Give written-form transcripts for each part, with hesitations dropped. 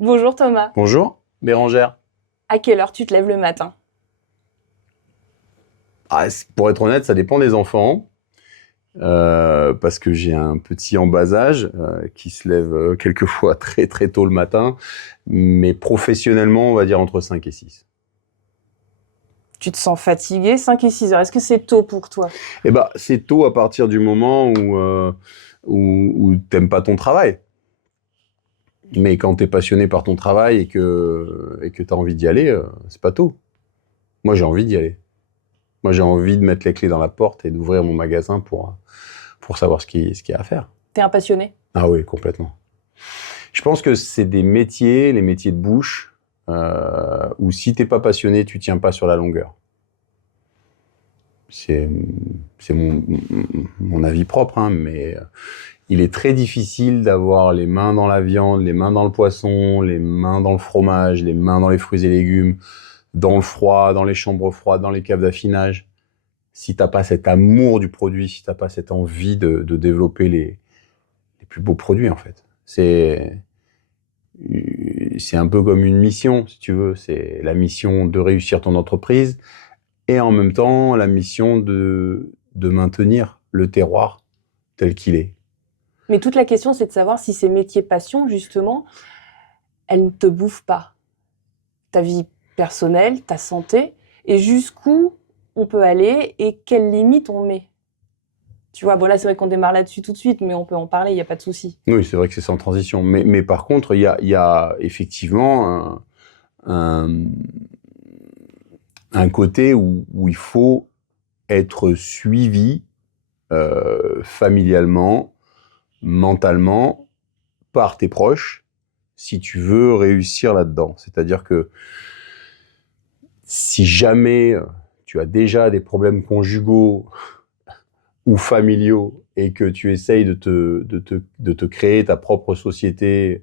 Bonjour Thomas. Bonjour, Bérangère. À quelle heure tu te lèves le matin? Pour être honnête, ça dépend des enfants, parce que j'ai un petit en bas âge qui se lève quelquefois très très tôt le matin, mais professionnellement, on va dire entre 5 et 6. Tu te sens fatigué, 5 et 6 heures. Est-ce que c'est tôt pour toi? Eh ben, c'est tôt à partir du moment où t'aimes pas ton travail. Mais quand t'es passionné par ton travail et que t'as envie d'y aller, c'est pas tôt. Moi, j'ai envie d'y aller. Moi, j'ai envie de mettre les clés dans la porte et d'ouvrir mon magasin pour savoir ce qu'il y a à faire. T'es un passionné? Ah oui, complètement. Je pense que c'est des métiers, les métiers de bouche, où si t'es pas passionné, tu tiens pas sur la longueur. C'est mon avis propre, hein, mais il est très difficile d'avoir les mains dans la viande, les mains dans le poisson, les mains dans le fromage, les mains dans les fruits et légumes, dans le froid, dans les chambres froides, dans les caves d'affinage. Si t'as pas cet amour du produit, si t'as pas cette envie de développer les plus beaux produits, en fait. C'est un peu comme une mission, si tu veux. C'est la mission de réussir ton entreprise et en même temps la mission de maintenir le terroir tel qu'il est. Mais toute la question, c'est de savoir si ces métiers passion, justement, elles ne te bouffent pas. Ta vie personnelle, ta santé, et jusqu'où on peut aller et quelles limites on met. Tu vois, bon là, c'est vrai qu'on démarre là-dessus tout de suite, mais on peut en parler, il n'y a pas de souci. Oui, c'est vrai que c'est sans transition. Mais par contre, il y a effectivement un, un côté où il faut être suivi familialement, mentalement, par tes proches, si tu veux réussir là-dedans. C'est-à-dire que si jamais tu as déjà des problèmes conjugaux ou familiaux et que tu essayes de te créer ta propre société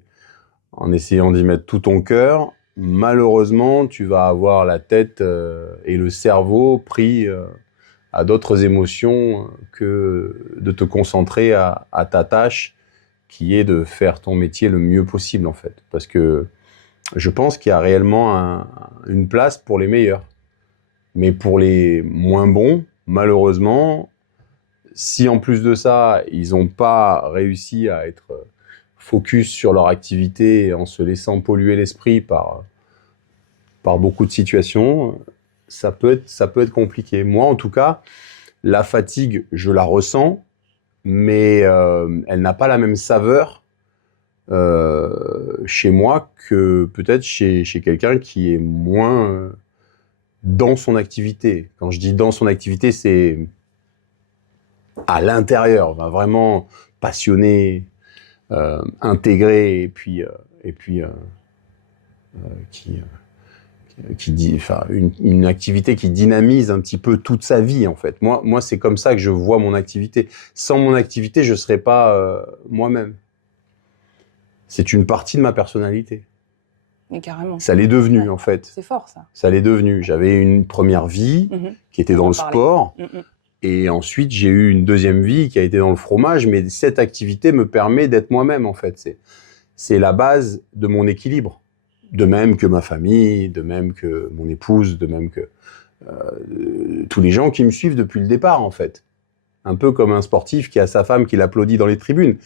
en essayant d'y mettre tout ton cœur, malheureusement, tu vas avoir la tête et le cerveau pris à d'autres émotions que de te concentrer à ta tâche qui est de faire ton métier le mieux possible, en fait. Parce que je pense qu'il y a réellement une place pour les meilleurs. Mais pour les moins bons, malheureusement, si en plus de ça, ils n'ont pas réussi à être focus sur leur activité en se laissant polluer l'esprit par beaucoup de situations, ça peut être compliqué. Moi, en tout cas, la fatigue, je la ressens, mais elle n'a pas la même saveur chez moi que peut-être chez quelqu'un qui est moins dans son activité. Quand je dis dans son activité, c'est à l'intérieur, vraiment passionné, intégré, et puis qui dit, enfin, une activité qui dynamise un petit peu toute sa vie, en fait. Moi, c'est comme ça que je vois mon activité. Sans mon activité, je serais pas moi-même. C'est une partie de ma personnalité. Mais carrément. Ça l'est devenu, Ouais. en fait. C'est fort, ça. Ça l'est devenu. J'avais une première vie qui était On dans en le parlait. sport. Et ensuite, j'ai eu une deuxième vie qui a été dans le fromage. Mais cette activité me permet d'être moi-même, en fait. C'est la base de mon équilibre. De même que ma famille, de même que mon épouse, de même que tous les gens qui me suivent depuis le départ, en fait. Un peu comme un sportif qui a sa femme qui l'applaudit dans les tribunes.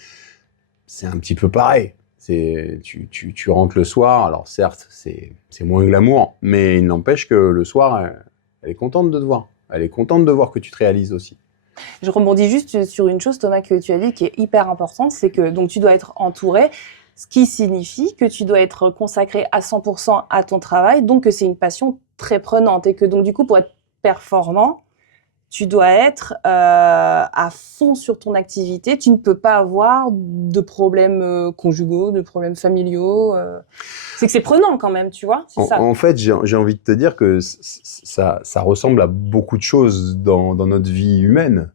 C'est un petit peu pareil. Tu rentres le soir, alors certes, c'est moins glamour, mais il n'empêche que le soir, elle est contente de te voir. Elle est contente de voir que tu te réalises aussi. Je rebondis juste sur une chose, Thomas, que tu as dit qui est hyper importante, c'est que donc tu dois être entouré, ce qui signifie que tu dois être consacré à 100% à ton travail, donc que c'est une passion très prenante et que donc du coup pour être performant, tu dois être à fond sur ton activité. Tu ne peux pas avoir de problèmes conjugaux, de problèmes familiaux. C'est que c'est prenant quand même, tu vois. C'est ça. En fait, j'ai envie de te dire que ça ressemble à beaucoup de choses dans notre vie humaine.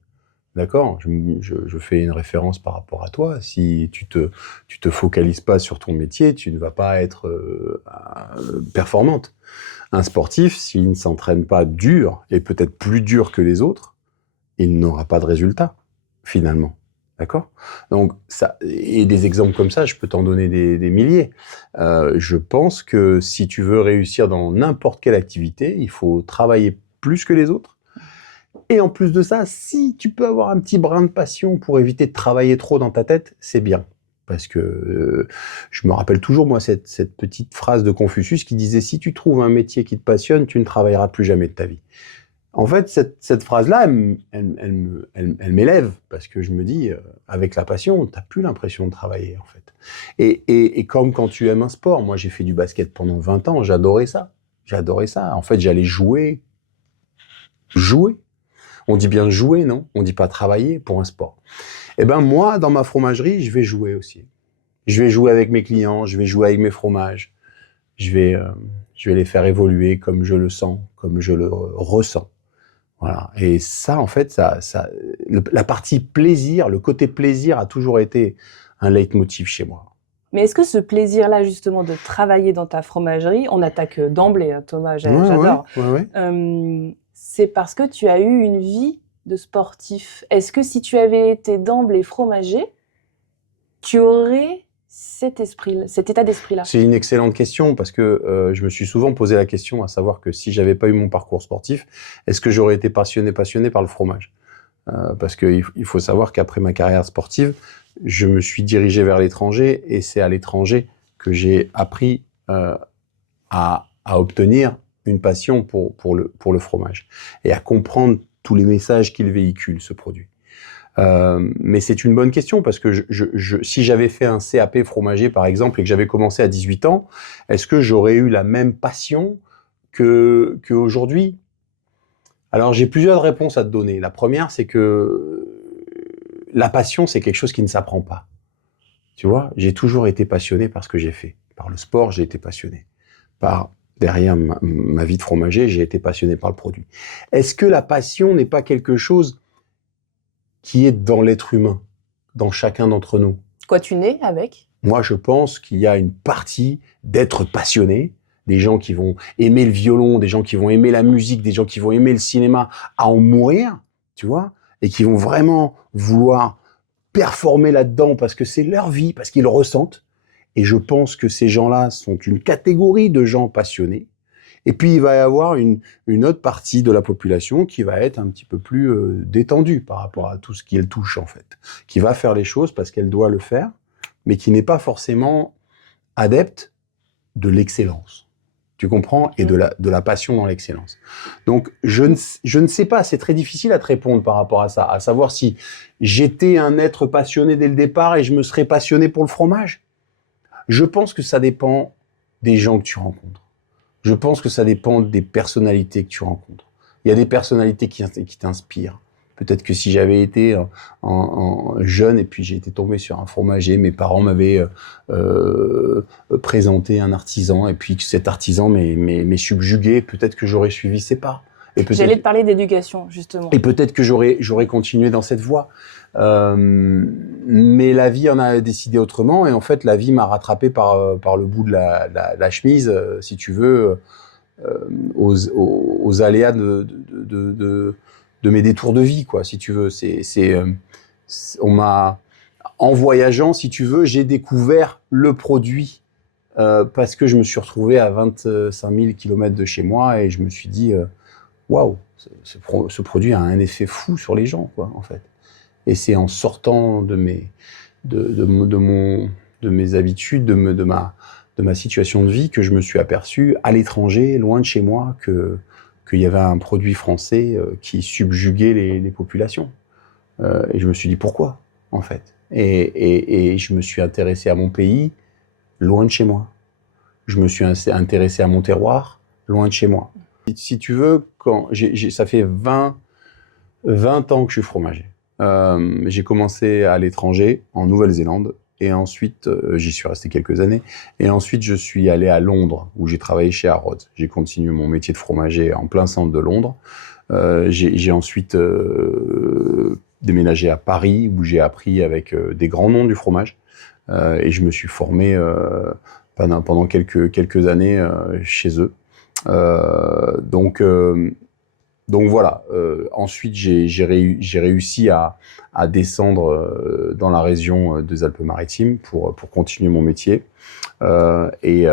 D'accord, je fais une référence par rapport à toi. Si tu te focalises pas sur ton métier, tu ne vas pas être performante. Un sportif, s'il ne s'entraîne pas dur, et peut-être plus dur que les autres, il n'aura pas de résultat, finalement. D'accord? Donc, ça, et des exemples comme ça, je peux t'en donner des milliers. Je pense que si tu veux réussir dans n'importe quelle activité, il faut travailler plus que les autres. Et en plus de ça, si tu peux avoir un petit brin de passion pour éviter de travailler trop dans ta tête, c'est bien. Parce que je me rappelle toujours, moi, cette petite phrase de Confucius qui disait « Si tu trouves un métier qui te passionne, tu ne travailleras plus jamais de ta vie ». En fait, cette phrase-là, elle m'élève, parce que je me dis, avec la passion, t'as plus l'impression de travailler, en fait. Et comme quand tu aimes un sport, moi j'ai fait du basket pendant 20 ans, j'adorais ça. J'adorais ça. En fait, j'allais jouer. Jouer. On dit bien jouer, non? On dit pas travailler pour un sport. Eh ben moi, dans ma fromagerie, je vais jouer aussi. Je vais jouer avec mes clients, je vais jouer avec mes fromages. Je vais les faire évoluer comme je le sens, comme je le ressens. Voilà. Et ça, en fait, la partie plaisir, le côté plaisir a toujours été un leitmotiv chez moi. Mais est-ce que ce plaisir-là, justement, de travailler dans ta fromagerie, on attaque d'emblée, hein, Thomas, j'adore, Ouais. C'est parce que tu as eu une vie de sportif. Est-ce que si tu avais été d'emblée fromager, tu aurais cet état d'esprit-là? C'est une excellente question parce que je me suis souvent posé la question à savoir que si j'avais pas eu mon parcours sportif, est-ce que j'aurais été passionné par le fromage? Parce qu'il faut savoir qu'après ma carrière sportive, je me suis dirigé vers l'étranger et c'est à l'étranger que j'ai appris à obtenir une passion pour le fromage et à comprendre tous les messages qu'il véhicule, ce produit. Mais c'est une bonne question parce que si j'avais fait un CAP fromager par exemple et que j'avais commencé à 18 ans, est-ce que j'aurais eu la même passion qu'aujourd'hui? Alors j'ai plusieurs réponses à te donner. La première, c'est que la passion, c'est quelque chose qui ne s'apprend pas. Tu vois, j'ai toujours été passionné par ce que j'ai fait. Par le sport, j'ai été passionné. Derrière ma vie de fromager, j'ai été passionné par le produit. Est-ce que la passion n'est pas quelque chose qui est dans l'être humain, dans chacun d'entre nous? Quoi, tu nais avec? Moi, je pense qu'il y a une partie d'être passionné, des gens qui vont aimer le violon, des gens qui vont aimer la musique, des gens qui vont aimer le cinéma, à en mourir, tu vois, et qui vont vraiment vouloir performer là-dedans parce que c'est leur vie, parce qu'ils le ressentent. Et je pense que ces gens-là sont une catégorie de gens passionnés. Et puis, il va y avoir une autre partie de la population qui va être un petit peu plus détendue par rapport à tout ce qu'elle touche, en fait. Qui va faire les choses parce qu'elle doit le faire, mais qui n'est pas forcément adepte de l'excellence. Tu comprends? Et de la passion dans l'excellence. Donc, je ne sais pas, c'est très difficile à te répondre par rapport à ça, à savoir si j'étais un être passionné dès le départ et je me serais passionné pour le fromage. Je pense que ça dépend des gens que tu rencontres. Je pense que ça dépend des personnalités que tu rencontres. Il y a des personnalités qui t'inspirent. Peut-être que si j'avais été jeune et puis j'ai été tombé sur un fromager, mes parents m'avaient présenté un artisan et puis que cet artisan m'ait subjugué, peut-être que j'aurais suivi ses pas. J'allais te parler d'éducation, justement. Et peut-être que j'aurais continué dans cette voie. Mais la vie en a décidé autrement et en fait la vie m'a rattrapé par le bout de la chemise, si tu veux, aux aléas de mes détours de vie, quoi, si tu veux. En voyageant, si tu veux, j'ai découvert le produit parce que je me suis retrouvé à 25 000 km de chez moi et je me suis dit waouh, ce produit a un effet fou sur les gens, quoi, en fait. Et c'est en sortant de mes habitudes, de ma situation de vie que je me suis aperçu à l'étranger, loin de chez moi, qu'il y avait un produit français qui subjuguait les populations. Et je me suis dit pourquoi, en fait. Et je me suis intéressé à mon pays, loin de chez moi. Je me suis intéressé à mon terroir, loin de chez moi. Si tu veux, ça fait 20 ans que je suis fromager. J'ai commencé à l'étranger, en Nouvelle-Zélande, et ensuite, j'y suis resté quelques années, et ensuite je suis allé à Londres, où j'ai travaillé chez Harrods. J'ai continué mon métier de fromager en plein centre de Londres. J'ai ensuite déménagé à Paris, où j'ai appris avec des grands noms du fromage, et je me suis formé pendant quelques années chez eux. Donc, Donc voilà. Ensuite, j'ai réussi à descendre dans la région des Alpes-Maritimes pour continuer mon métier. Et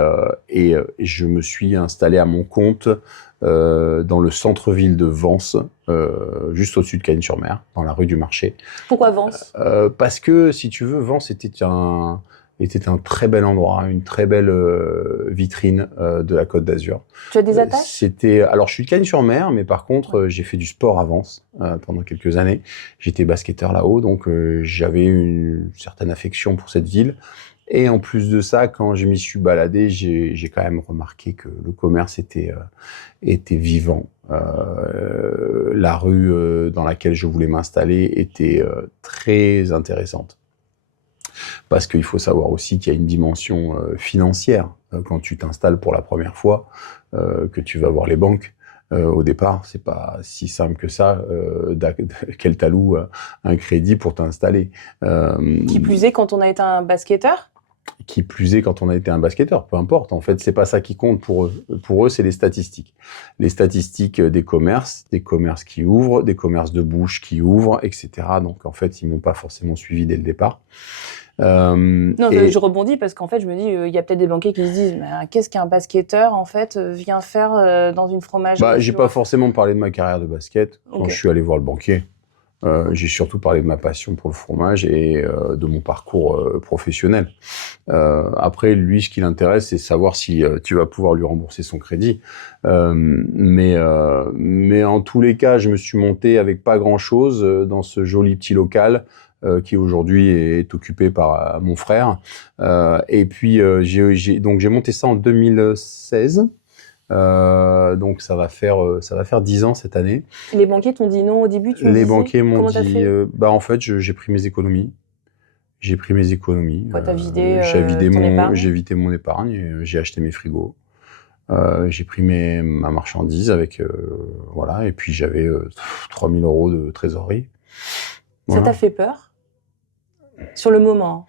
je me suis installé à mon compte dans le centre-ville de Vence, juste au-dessus de Cagnes-sur-Mer, dans la rue du Marché. Pourquoi Vence? Parce que, si tu veux, Vence était un très bel endroit, une très belle vitrine de la Côte d'Azur. Tu as des attaches? Alors, je suis de Cagnes-sur-Mer, mais par contre, j'ai fait du sport à Vence pendant quelques années. J'étais basketteur là-haut, donc j'avais une certaine affection pour cette ville. Et en plus de ça, quand je m'y suis baladé, j'ai quand même remarqué que le commerce était vivant. La rue dans laquelle je voulais m'installer était très intéressante. Parce qu'il faut savoir aussi qu'il y a une dimension financière quand tu t'installes pour la première fois, que tu vas voir les banques. Au départ, c'est pas si simple que ça qu'elles t'allouent un crédit pour t'installer. Qui plus est quand on a été un basketteur? Qui plus est quand on a été un basketteur, peu importe. En fait, c'est pas ça qui compte pour eux. Pour eux, c'est les statistiques. Les statistiques des commerces qui ouvrent, des commerces de bouche qui ouvrent, etc. Donc, en fait, ils m'ont pas forcément suivi dès le départ. Non, je rebondis parce qu'en fait, je me dis, il y a peut-être des banquiers qui se disent, mais qu'est-ce qu'un basketteur, en fait, vient faire dans une fromagerie? J'ai pas forcément parlé de ma carrière de basket quand je suis allé voir le banquier. J'ai surtout parlé de ma passion pour le fromage et de mon parcours professionnel. Après, lui, ce qui l'intéresse, c'est savoir si tu vas pouvoir lui rembourser son crédit. Mais en tous les cas, je me suis monté avec pas grand-chose dans ce joli petit local qui aujourd'hui est occupé par mon frère. Et puis, j'ai monté ça en 2016. Donc ça va faire 10 ans cette année. Et les banquiers t'ont dit non au début, tu me Les disais? banquiers m'ont Comment t'as dit, fait? en fait, j'ai pris mes économies. Quoi, t'as vidé ton j'ai épargne? vidé mon épargne, et, j'ai acheté mes frigos. J'ai pris ma marchandise avec, voilà, et puis j'avais 3 000 € de trésorerie. Ça t'a fait peur? Sur le moment?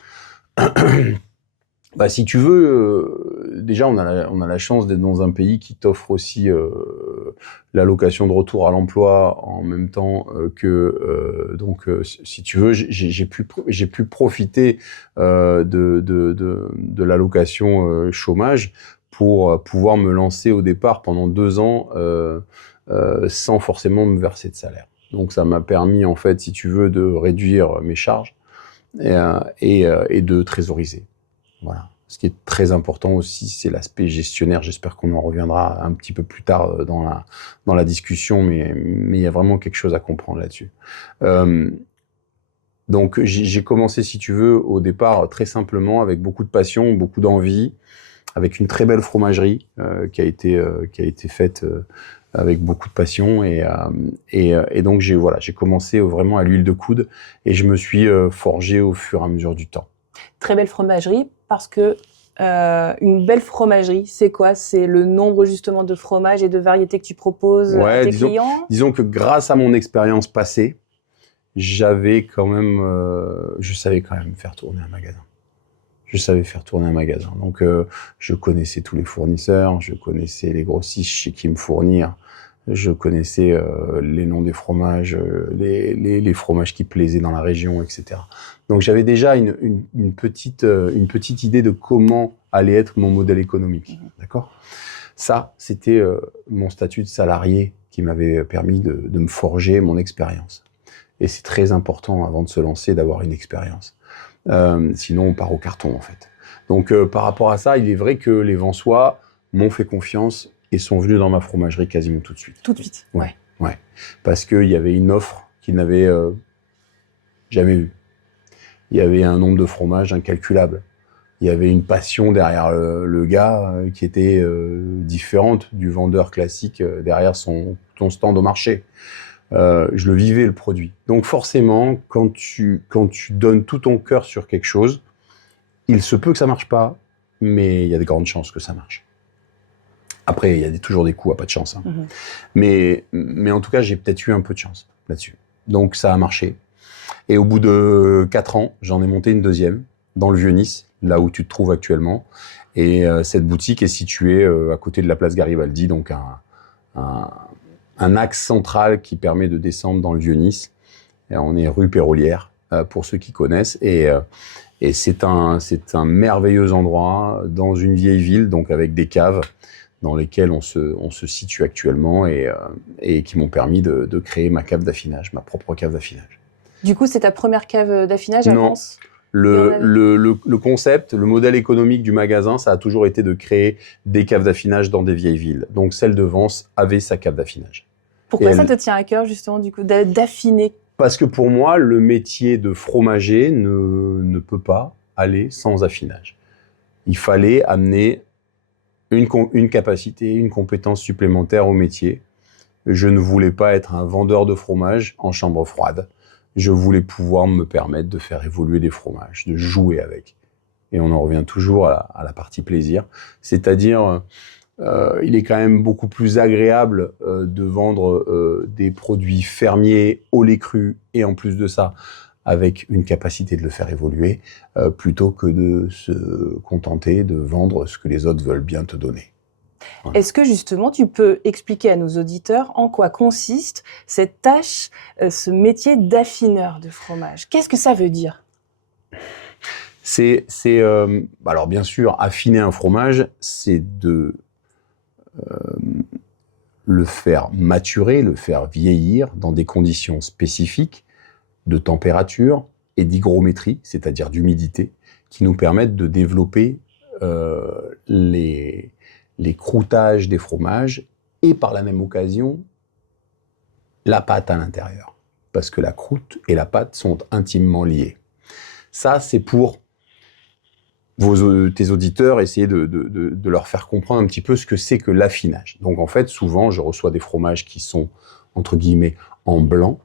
Si tu veux, déjà on a la chance d'être dans un pays qui t'offre aussi l'allocation de retour à l'emploi en même temps donc si tu veux, j'ai pu profiter de l'allocation chômage pour pouvoir me lancer au départ pendant 2 ans sans forcément me verser de salaire. Donc ça m'a permis en fait, si tu veux, de réduire mes charges et de trésoriser. Voilà. Ce qui est très important aussi, c'est l'aspect gestionnaire. J'espère qu'on en reviendra un petit peu plus tard dans la discussion, mais il y a vraiment quelque chose à comprendre là-dessus. Donc j'ai commencé, si tu veux, au départ très simplement, avec beaucoup de passion, beaucoup d'envie, avec une très belle fromagerie qui a été faite avec beaucoup de passion et donc j'ai commencé vraiment à l'huile de coude et je me suis forgé au fur et à mesure du temps. Très belle fromagerie, parce que une belle fromagerie, c'est quoi? C'est le nombre justement de fromages et de variétés que tu proposes à tes clients? Disons que grâce à mon expérience passée, je savais quand même faire tourner un magasin. Donc, je connaissais tous les fournisseurs, je connaissais les grossistes chez qui me fournir, je connaissais les noms des fromages, les fromages qui plaisaient dans la région, etc. Donc, j'avais déjà une petite idée de comment allait être mon modèle économique. D'accord ? Ça, c'était mon statut de salarié qui m'avait permis de me forger mon expérience. Et c'est très important, avant de se lancer, d'avoir une expérience. Sinon, on part au carton, en fait. Donc, par rapport à ça, il est vrai que les Vensois m'ont fait confiance et sont venus dans ma fromagerie quasiment tout de suite. Tout de suite? Ouais. Parce qu'il y avait une offre qu'ils n'avaient jamais vue. Il y avait un nombre de fromages incalculable. Il y avait une passion derrière le gars qui était différente du vendeur classique derrière son stand au marché. Je le vivais, le produit. Donc forcément, quand tu donnes tout ton cœur sur quelque chose, il se peut que ça marche pas, mais il y a de grandes chances que ça marche. Après, il y a toujours des coups à pas de chance. Hein. Mais en tout cas, j'ai peut-être eu un peu de chance là-dessus. Donc ça a marché. Et au bout de 4 ans, j'en ai monté une deuxième, dans le Vieux-Nice, là où tu te trouves actuellement. Et cette boutique est située à côté de la place Garibaldi, donc un axe central qui permet de descendre dans le Vieux-Nice. Et on est rue Pérolière, pour ceux qui connaissent. Et c'est un merveilleux endroit dans une vieille ville, donc avec des caves dans lesquelles on se situe actuellement et qui m'ont permis de créer ma cave d'affinage, ma propre cave d'affinage. Du coup, c'est ta première cave d'affinage à Non. France? Le concept, le modèle économique du magasin, ça a toujours été de créer des caves d'affinage dans des vieilles villes. Donc celle de Vence avait sa cave d'affinage. Pourquoi ça te tient à cœur, justement, du coup, d'affiner? Parce que pour moi, le métier de fromager ne peut pas aller sans affinage. Il fallait amener une capacité, une compétence supplémentaire au métier. Je ne voulais pas être un vendeur de fromage en chambre froide. Je voulais pouvoir me permettre de faire évoluer des fromages, de jouer avec. Et on en revient toujours à la partie plaisir. C'est-à-dire, il est quand même beaucoup plus agréable de vendre des produits fermiers au lait cru et en plus de ça, avec une capacité de le faire évoluer, plutôt que de se contenter de vendre ce que les autres veulent bien te donner. Voilà. Est-ce que justement tu peux expliquer à nos auditeurs en quoi consiste cette tâche, ce métier d'affineur de fromage? Qu'est-ce que ça veut dire? Alors bien sûr, affiner un fromage, c'est de le faire maturer, le faire vieillir dans des conditions spécifiques de température et d'hygrométrie, c'est-à-dire d'humidité, qui nous permettent de développer les croûtages des fromages et par la même occasion, la pâte à l'intérieur. Parce que la croûte et la pâte sont intimement liées. Ça, c'est pour tes auditeurs, essayer de leur faire comprendre un petit peu ce que c'est que l'affinage. Donc en fait, souvent, je reçois des fromages qui sont, entre guillemets, en blanc,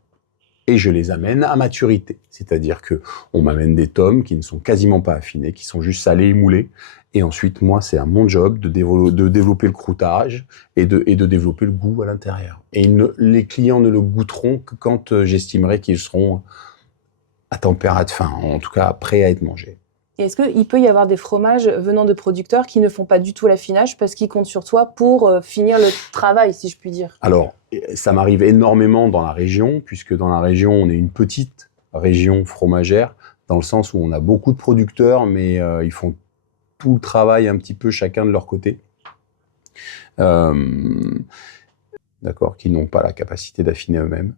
et je les amène à maturité. C'est-à-dire que on m'amène des tomes qui ne sont quasiment pas affinés, qui sont juste salés et moulés. Et ensuite, moi, c'est à mon job de développer le croûtage et de développer le goût à l'intérieur. Et les clients ne le goûteront que quand j'estimerai qu'ils seront à température, enfin, en tout cas, prêts à être mangés. Et est-ce qu'il peut y avoir des fromages venant de producteurs qui ne font pas du tout l'affinage parce qu'ils comptent sur toi pour finir le travail, si je puis dire? Alors, ça m'arrive énormément dans la région, puisque dans la région, on est une petite région fromagère, dans le sens où on a beaucoup de producteurs, mais ils font tout le travail un petit peu chacun de leur côté. D'accord, qui n'ont pas la capacité d'affiner eux-mêmes.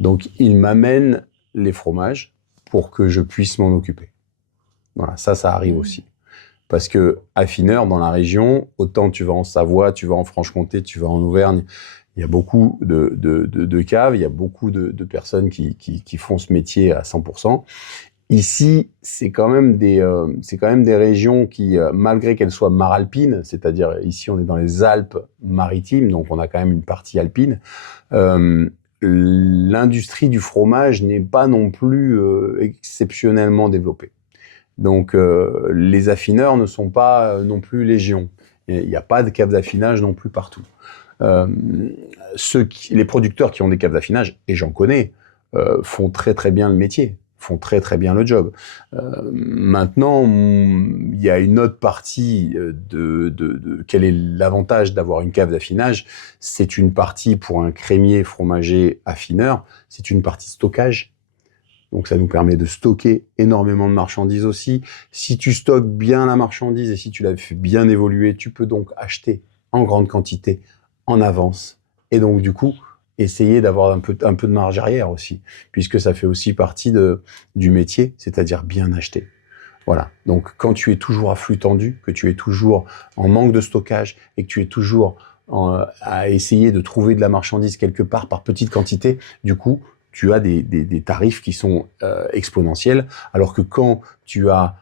Donc, ils m'amènent les fromages pour que je puisse m'en occuper. Voilà, ça arrive aussi. Parce que affineur dans la région, autant tu vas en Savoie, tu vas en Franche-Comté, tu vas en Auvergne, il y a beaucoup de caves, il y a beaucoup de personnes qui font ce métier à 100%. Ici, c'est quand même des régions qui, malgré qu'elles soient maralpines, c'est-à-dire ici on est dans les Alpes-Maritimes, donc on a quand même une partie alpine, l'industrie du fromage n'est pas non plus exceptionnellement développée. Donc, les affineurs ne sont pas non plus légion. Il n'y a pas de caves d'affinage non plus partout. Les producteurs qui ont des caves d'affinage, et j'en connais, font très très bien le métier, font très très bien le job. Maintenant, il y a une autre partie quel est l'avantage d'avoir une cave d'affinage? C'est une partie pour un crémier fromager affineur, c'est une partie stockage. Donc ça nous permet de stocker énormément de marchandises aussi. Si tu stockes bien la marchandise et si tu l'as fait bien évoluer, tu peux donc acheter en grande quantité, en avance. Et donc du coup, essayer d'avoir un peu de marge arrière aussi, puisque ça fait aussi partie du métier, c'est-à-dire bien acheter. Voilà. Donc quand tu es toujours à flux tendu, que tu es toujours en manque de stockage et que tu es toujours à essayer de trouver de la marchandise quelque part par petite quantité, du coup, tu as des tarifs qui sont exponentiels, alors que quand tu as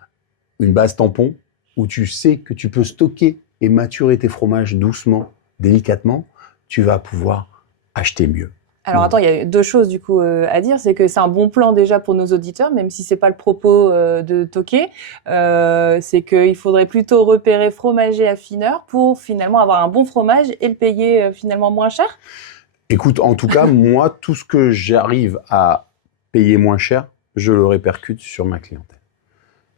une base tampon, où tu sais que tu peux stocker et maturer tes fromages doucement, délicatement, tu vas pouvoir acheter mieux. Alors attends, il y a deux choses du coup à dire, c'est que c'est un bon plan déjà pour nos auditeurs, même si c'est pas le propos de Toqué, c'est qu'il faudrait plutôt repérer fromager affineur pour finalement avoir un bon fromage et le payer finalement moins cher. Écoute, en tout cas, moi, tout ce que j'arrive à payer moins cher, je le répercute sur ma clientèle.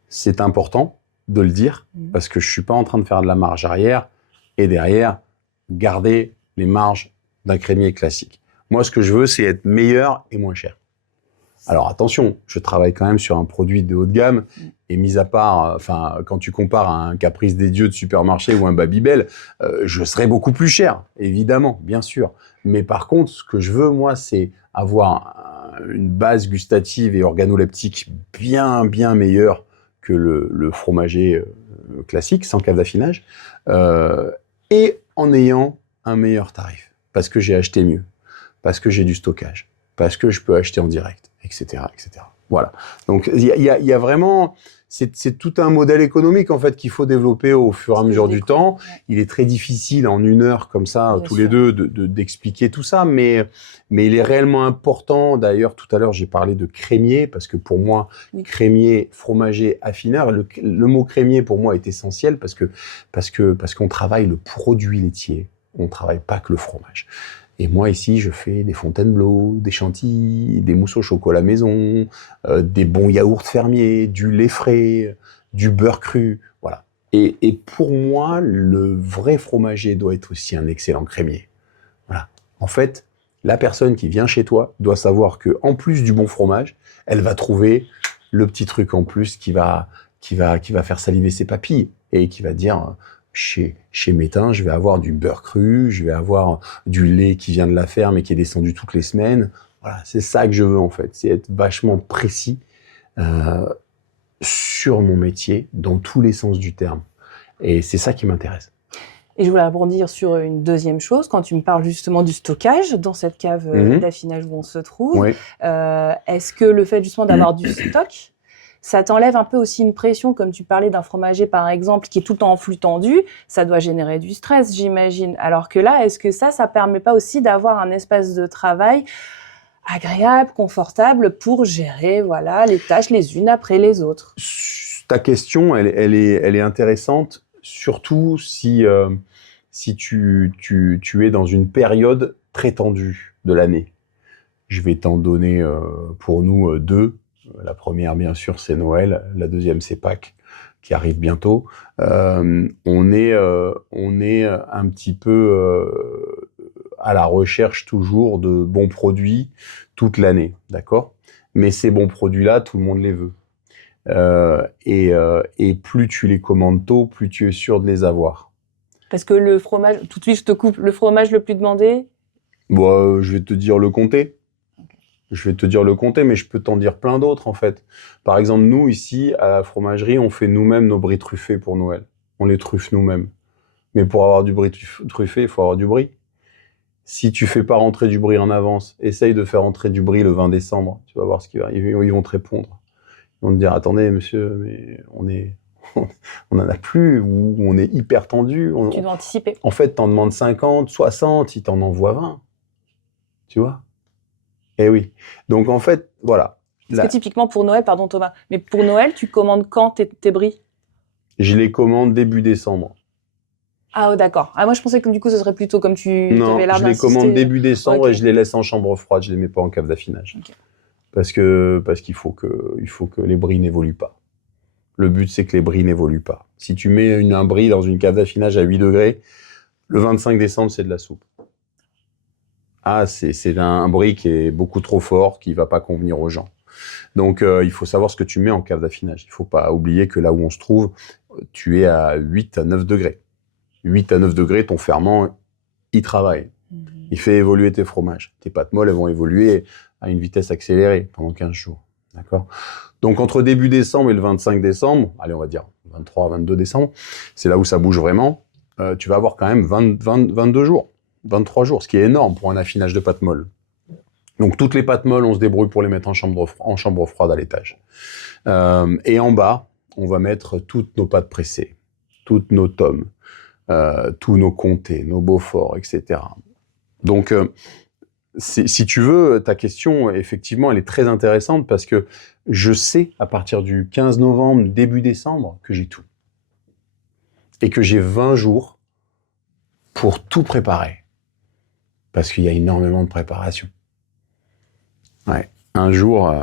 C'est important de le dire, parce que je suis pas en train de faire de la marge arrière et derrière, garder les marges d'un crémier classique. Moi, ce que je veux, c'est être meilleur et moins cher. Alors attention, je travaille quand même sur un produit de haut de gamme, et mis à part, quand tu compares à un Caprice des Dieux de supermarché ou un Babybel, je serais beaucoup plus cher, évidemment, bien sûr. Mais par contre, ce que je veux, moi, c'est avoir une base gustative et organoleptique bien meilleure que le fromager classique, sans cave d'affinage, et en ayant un meilleur tarif, parce que j'ai acheté mieux, parce que j'ai du stockage, parce que je peux acheter en direct, etc., etc. Voilà. Donc, il y a vraiment... C'est tout un modèle économique, en fait, qu'il faut développer au fur et à mesure du temps. Ouais. Il est très difficile, en 1 heure, comme ça, bien tous sûr. Les deux, d'expliquer tout ça, mais il est réellement important. D'ailleurs, tout à l'heure, j'ai parlé de crémier, parce que pour moi, crémier, fromager, affineur, le mot crémier, pour moi, est essentiel, parce qu'on travaille le produit laitier. On ne travaille pas que le fromage. Et moi, ici, je fais des Fontainebleau, des Chantilly, des mousses au chocolat maison, des bons yaourts fermiers, du lait frais, du beurre cru, voilà. Et pour moi, le vrai fromager doit être aussi un excellent crémier. Voilà. En fait, la personne qui vient chez toi doit savoir que, en plus du bon fromage, elle va trouver le petit truc en plus qui va faire saliver ses papilles et qui va dire... Chez Métain, je vais avoir du beurre cru, je vais avoir du lait qui vient de la ferme et qui est descendu toutes les semaines. Voilà, c'est ça que je veux en fait, c'est être vachement précis sur mon métier, dans tous les sens du terme. Et c'est ça qui m'intéresse. Et je voulais rebondir sur une deuxième chose, quand tu me parles justement du stockage dans cette cave d'affinage où on se trouve. Oui. Est-ce que le fait justement d'avoir du stock, ça t'enlève un peu aussi une pression, comme tu parlais d'un fromager par exemple, qui est tout le temps en flux tendu, ça doit générer du stress, j'imagine. Alors que là, est-ce que ça permet pas aussi d'avoir un espace de travail agréable, confortable pour gérer, voilà, les tâches les unes après les autres? Ta question, elle est intéressante, surtout si tu es dans une période très tendue de l'année. Je vais t'en donner pour nous 2. La première, bien sûr, c'est Noël. La deuxième, c'est Pâques, qui arrive bientôt. On est un petit peu à la recherche toujours de bons produits toute l'année, d'accord? Mais ces bons produits-là, tout le monde les veut. Et plus tu les commandes tôt, plus tu es sûr de les avoir. Parce que le fromage, tout de suite, je te coupe, le fromage le plus demandé? Bon, je vais te dire le comté. Je vais te dire le comté, mais je peux t'en dire plein d'autres, en fait. Par exemple, nous, ici, à la fromagerie, on fait nous-mêmes nos bris truffés pour Noël. On les truffe nous-mêmes. Mais pour avoir du bris truffé, il faut avoir du bris. Si tu fais pas rentrer du bris en avance, essaye de faire rentrer du bris le 20 décembre. Tu vas voir ce qu'ils vont. Ils vont te répondre. Ils vont te dire, attendez, monsieur, mais on en a plus, ou on est hyper tendu. Tu dois anticiper. En fait, t'en demandes 50, 60, ils t'en envoient 20. Tu vois? Eh oui. Donc, en fait, voilà. Parce que typiquement pour Noël, pardon Thomas, mais pour Noël, tu commandes quand tes bris? Je les commande début décembre. Ah, d'accord. Ah, moi, je pensais que du coup, ce serait plutôt comme tu avais l'air d'insister. Non, je les commande début décembre et je les laisse en chambre froide. Je les mets pas en cave d'affinage. Okay. Parce qu'il faut que les bris n'évoluent pas. Le but, c'est que les bris n'évoluent pas. Si tu mets un bris dans une cave d'affinage à 8 degrés, le 25 décembre, c'est de la soupe. Ah, c'est un bris qui est beaucoup trop fort, qui va pas convenir aux gens. Donc, il faut savoir ce que tu mets en cave d'affinage. Il faut pas oublier que là où on se trouve, tu es à 8 à 9 degrés. 8 à 9 degrés, ton ferment, il travaille. Il fait évoluer tes fromages. Tes pâtes molles, elles vont évoluer à une vitesse accélérée pendant 15 jours. D'accord? Donc, entre début décembre et le 25 décembre, allez, on va dire 23, 22 décembre, c'est là où ça bouge vraiment, tu vas avoir quand même 22 jours. 23 jours, ce qui est énorme pour un affinage de pâtes molles. Donc, toutes les pâtes molles, on se débrouille pour les mettre en chambre froide à l'étage. Et en bas, on va mettre toutes nos pâtes pressées, toutes nos tomes, tous nos comtés, nos beauforts, etc. Donc, si tu veux, ta question, effectivement, elle est très intéressante parce que je sais, à partir du 15 novembre, début décembre, que j'ai tout. Et que j'ai 20 jours pour tout préparer. Parce qu'il y a énormément de préparation. Ouais. Un jour,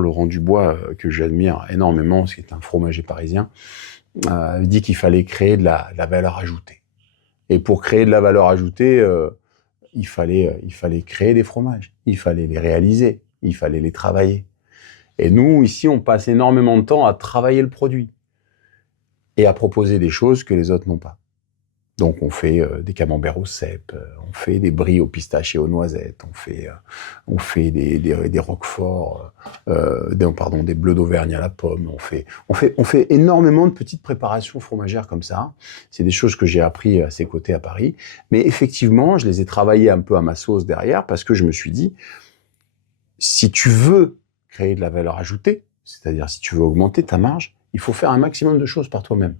Laurent Dubois, que j'admire énormément, parce qu'il est un fromager parisien, dit qu'il fallait créer de la valeur ajoutée. Et pour créer de la valeur ajoutée, il fallait créer des fromages, il fallait les réaliser, il fallait les travailler. Et nous, ici, on passe énormément de temps à travailler le produit et à proposer des choses que les autres n'ont pas. Donc, on fait des camemberts au cèpe, on fait des brie aux pistaches et aux noisettes, on fait des roqueforts, des bleus d'Auvergne à la pomme. On fait énormément de petites préparations fromagères comme ça. C'est des choses que j'ai appris à ses côtés à Paris. Mais effectivement, je les ai travaillées un peu à ma sauce derrière parce que je me suis dit, si tu veux créer de la valeur ajoutée, c'est-à-dire si tu veux augmenter ta marge, il faut faire un maximum de choses par toi-même.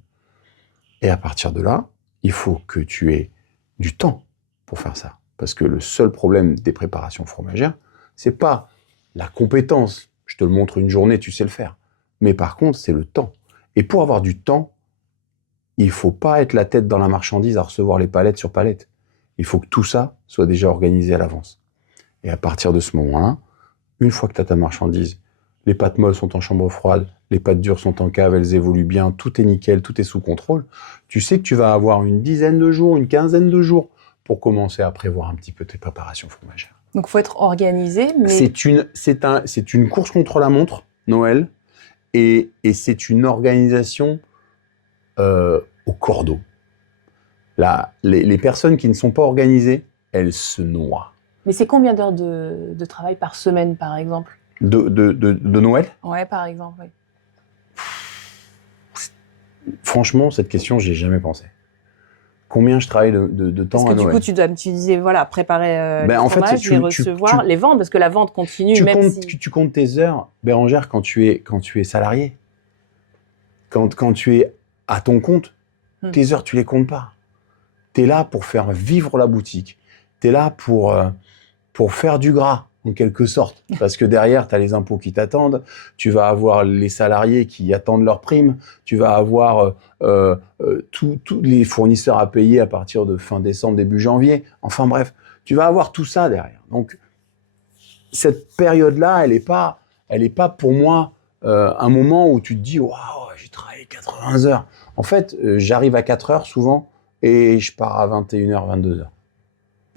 Et à partir de là, il faut que tu aies du temps pour faire ça. Parce que le seul problème des préparations fromagères, c'est pas la compétence. Je te le montre une journée, tu sais le faire. Mais par contre, c'est le temps. Et pour avoir du temps, il faut pas être la tête dans la marchandise à recevoir les palettes sur palettes. Il faut que tout ça soit déjà organisé à l'avance. Et à partir de ce moment-là, une fois que tu as ta marchandise, les pâtes molles sont en chambre froide, les pâtes dures sont en cave, elles évoluent bien, tout est nickel, tout est sous contrôle. Tu sais que tu vas avoir une dizaine de jours, une quinzaine de jours pour commencer à prévoir un petit peu tes préparations fromagères. Donc, il faut être organisé, mais... C'est une course contre la montre, Noël, et c'est une organisation au cordeau. Là, les personnes qui ne sont pas organisées, elles se noient. Mais c'est combien d'heures de travail par semaine, par exemple ? De Noël ? Ouais, par exemple, oui. Franchement, cette question, j'y ai jamais pensé. Combien je travaille de temps à Noël ? Parce que du coup, tu disais, voilà, préparer les en fait, fromages, les recevoir, les vendre, parce que la vente continue, tu comptes tes heures, Bérangère, quand tu es salarié. Quand tu es à ton compte, tes heures, tu les comptes pas. Tu es là pour faire vivre la boutique. Tu es là pour faire du gras, en quelque sorte. Parce que derrière, tu as les impôts qui t'attendent, tu vas avoir les salariés qui attendent leurs primes, tu vas avoir tous les fournisseurs à payer à partir de fin décembre, début janvier. Enfin bref, tu vas avoir tout ça derrière. Donc, cette période-là, elle est pas pour moi un moment où tu te dis « Waouh, j'ai travaillé 80 heures ». En fait, j'arrive à 4 heures souvent et je pars à 21h, 22h.